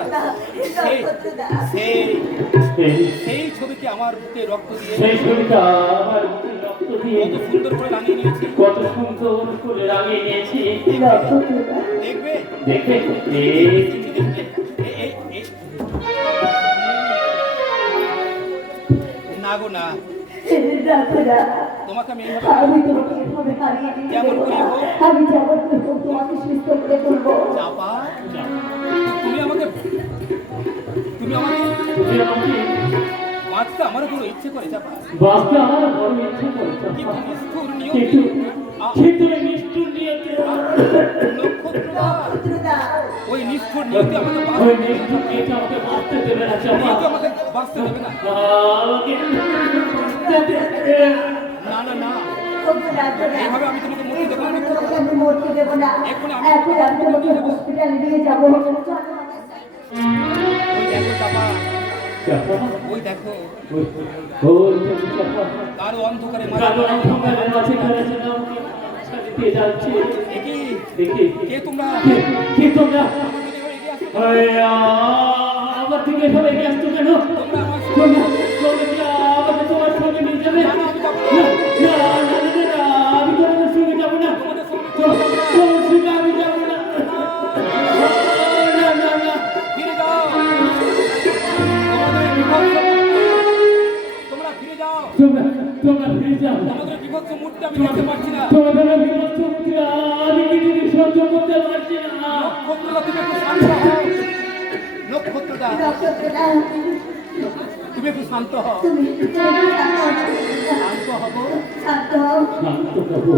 সেই ছবিকে আমার বুকে রক্ত দিয়ে, সেই ছবিটা আমার বুকে রক্ত দিয়ে কত সুন্দর করে রাঙিয়ে নিয়েছি। কত সুন্দর করে রাঙিয়ে নিয়েছি। দেখবে? দেখে না গো না, তোমাকে আমি এইভাবে আমি তোমাকে এভাবে হারিয়ে দিতে যেমন দেবো করে না। হোক। আমি যেমন করে হোক তোমাকে সুস্থ করে তুলবো। চাপা, তুমি আমাকে বাঁচতে আমারও কোনো ইচ্ছে করে চাপা। বাঁচতে আমার বড় ইচ্ছে করে কিন্তু নিষ্ঠুর কিন্তু নিয়তি, নিষ্ঠুর নিয়তে নক্ষত্রদা, ওই নিষ্ঠুর নিয়তি আমাকে ওই নিষ্ঠুর নিয়তে আমাকে বাঁচতে দেবে না চাপা। নিয়তি আমাকে বাঁচতে দেবে না। আমাকে বাঁচতে দেবে না না না, এইভাবে এইভাবে আমি তোমাকে মরতে দেবো না। তোমাকে আমি মরতে দেবো না। এখন এখন আমি তোমাকে হসপিটালে নিয়ে যাবো। ওই দেখো চাপা, চাপা ওই দেখো ওই চাপা কারো অন্ধকারে কালো অন্ধকারের মাঝে কারা যেন আমাকে ছাড়িতে যাচ্ছে। দেখি দেখি কে তোমরা কে তোমরা এগিয়ে আসো। আমার দিকে সবাই ব্যস্ত কেন? তোমরা আমার তোমরা তোমরা কি আমাকে তোমার সঙ্গে নিয়ে যাবে? না, না, না, না, না, আমি তোমাদের সঙ্গে যাবো না। তোমার সঙ্গে আমি যাবো না। না, না, না। ফিরে যাও। তোমাদের বিভৎস তোমরা ফিরে যাও। তোমরা ফিরে যাও। তোমাদের বিভৎস মূর্তি আমি দেখতে পাচ্ছি না। তোমাদের বিভৎস মূর্তি আমি কিছুদিন সহ্য করতে পারছি না। নক্ষত্রদা তুমি একটু শান্ত হও। নক্ষত্রদা নক্ষত্রদা, তুমি একটু শান্ত হও। তুমি শান্ত হবো। শান্ত হও। শান্ত হবো।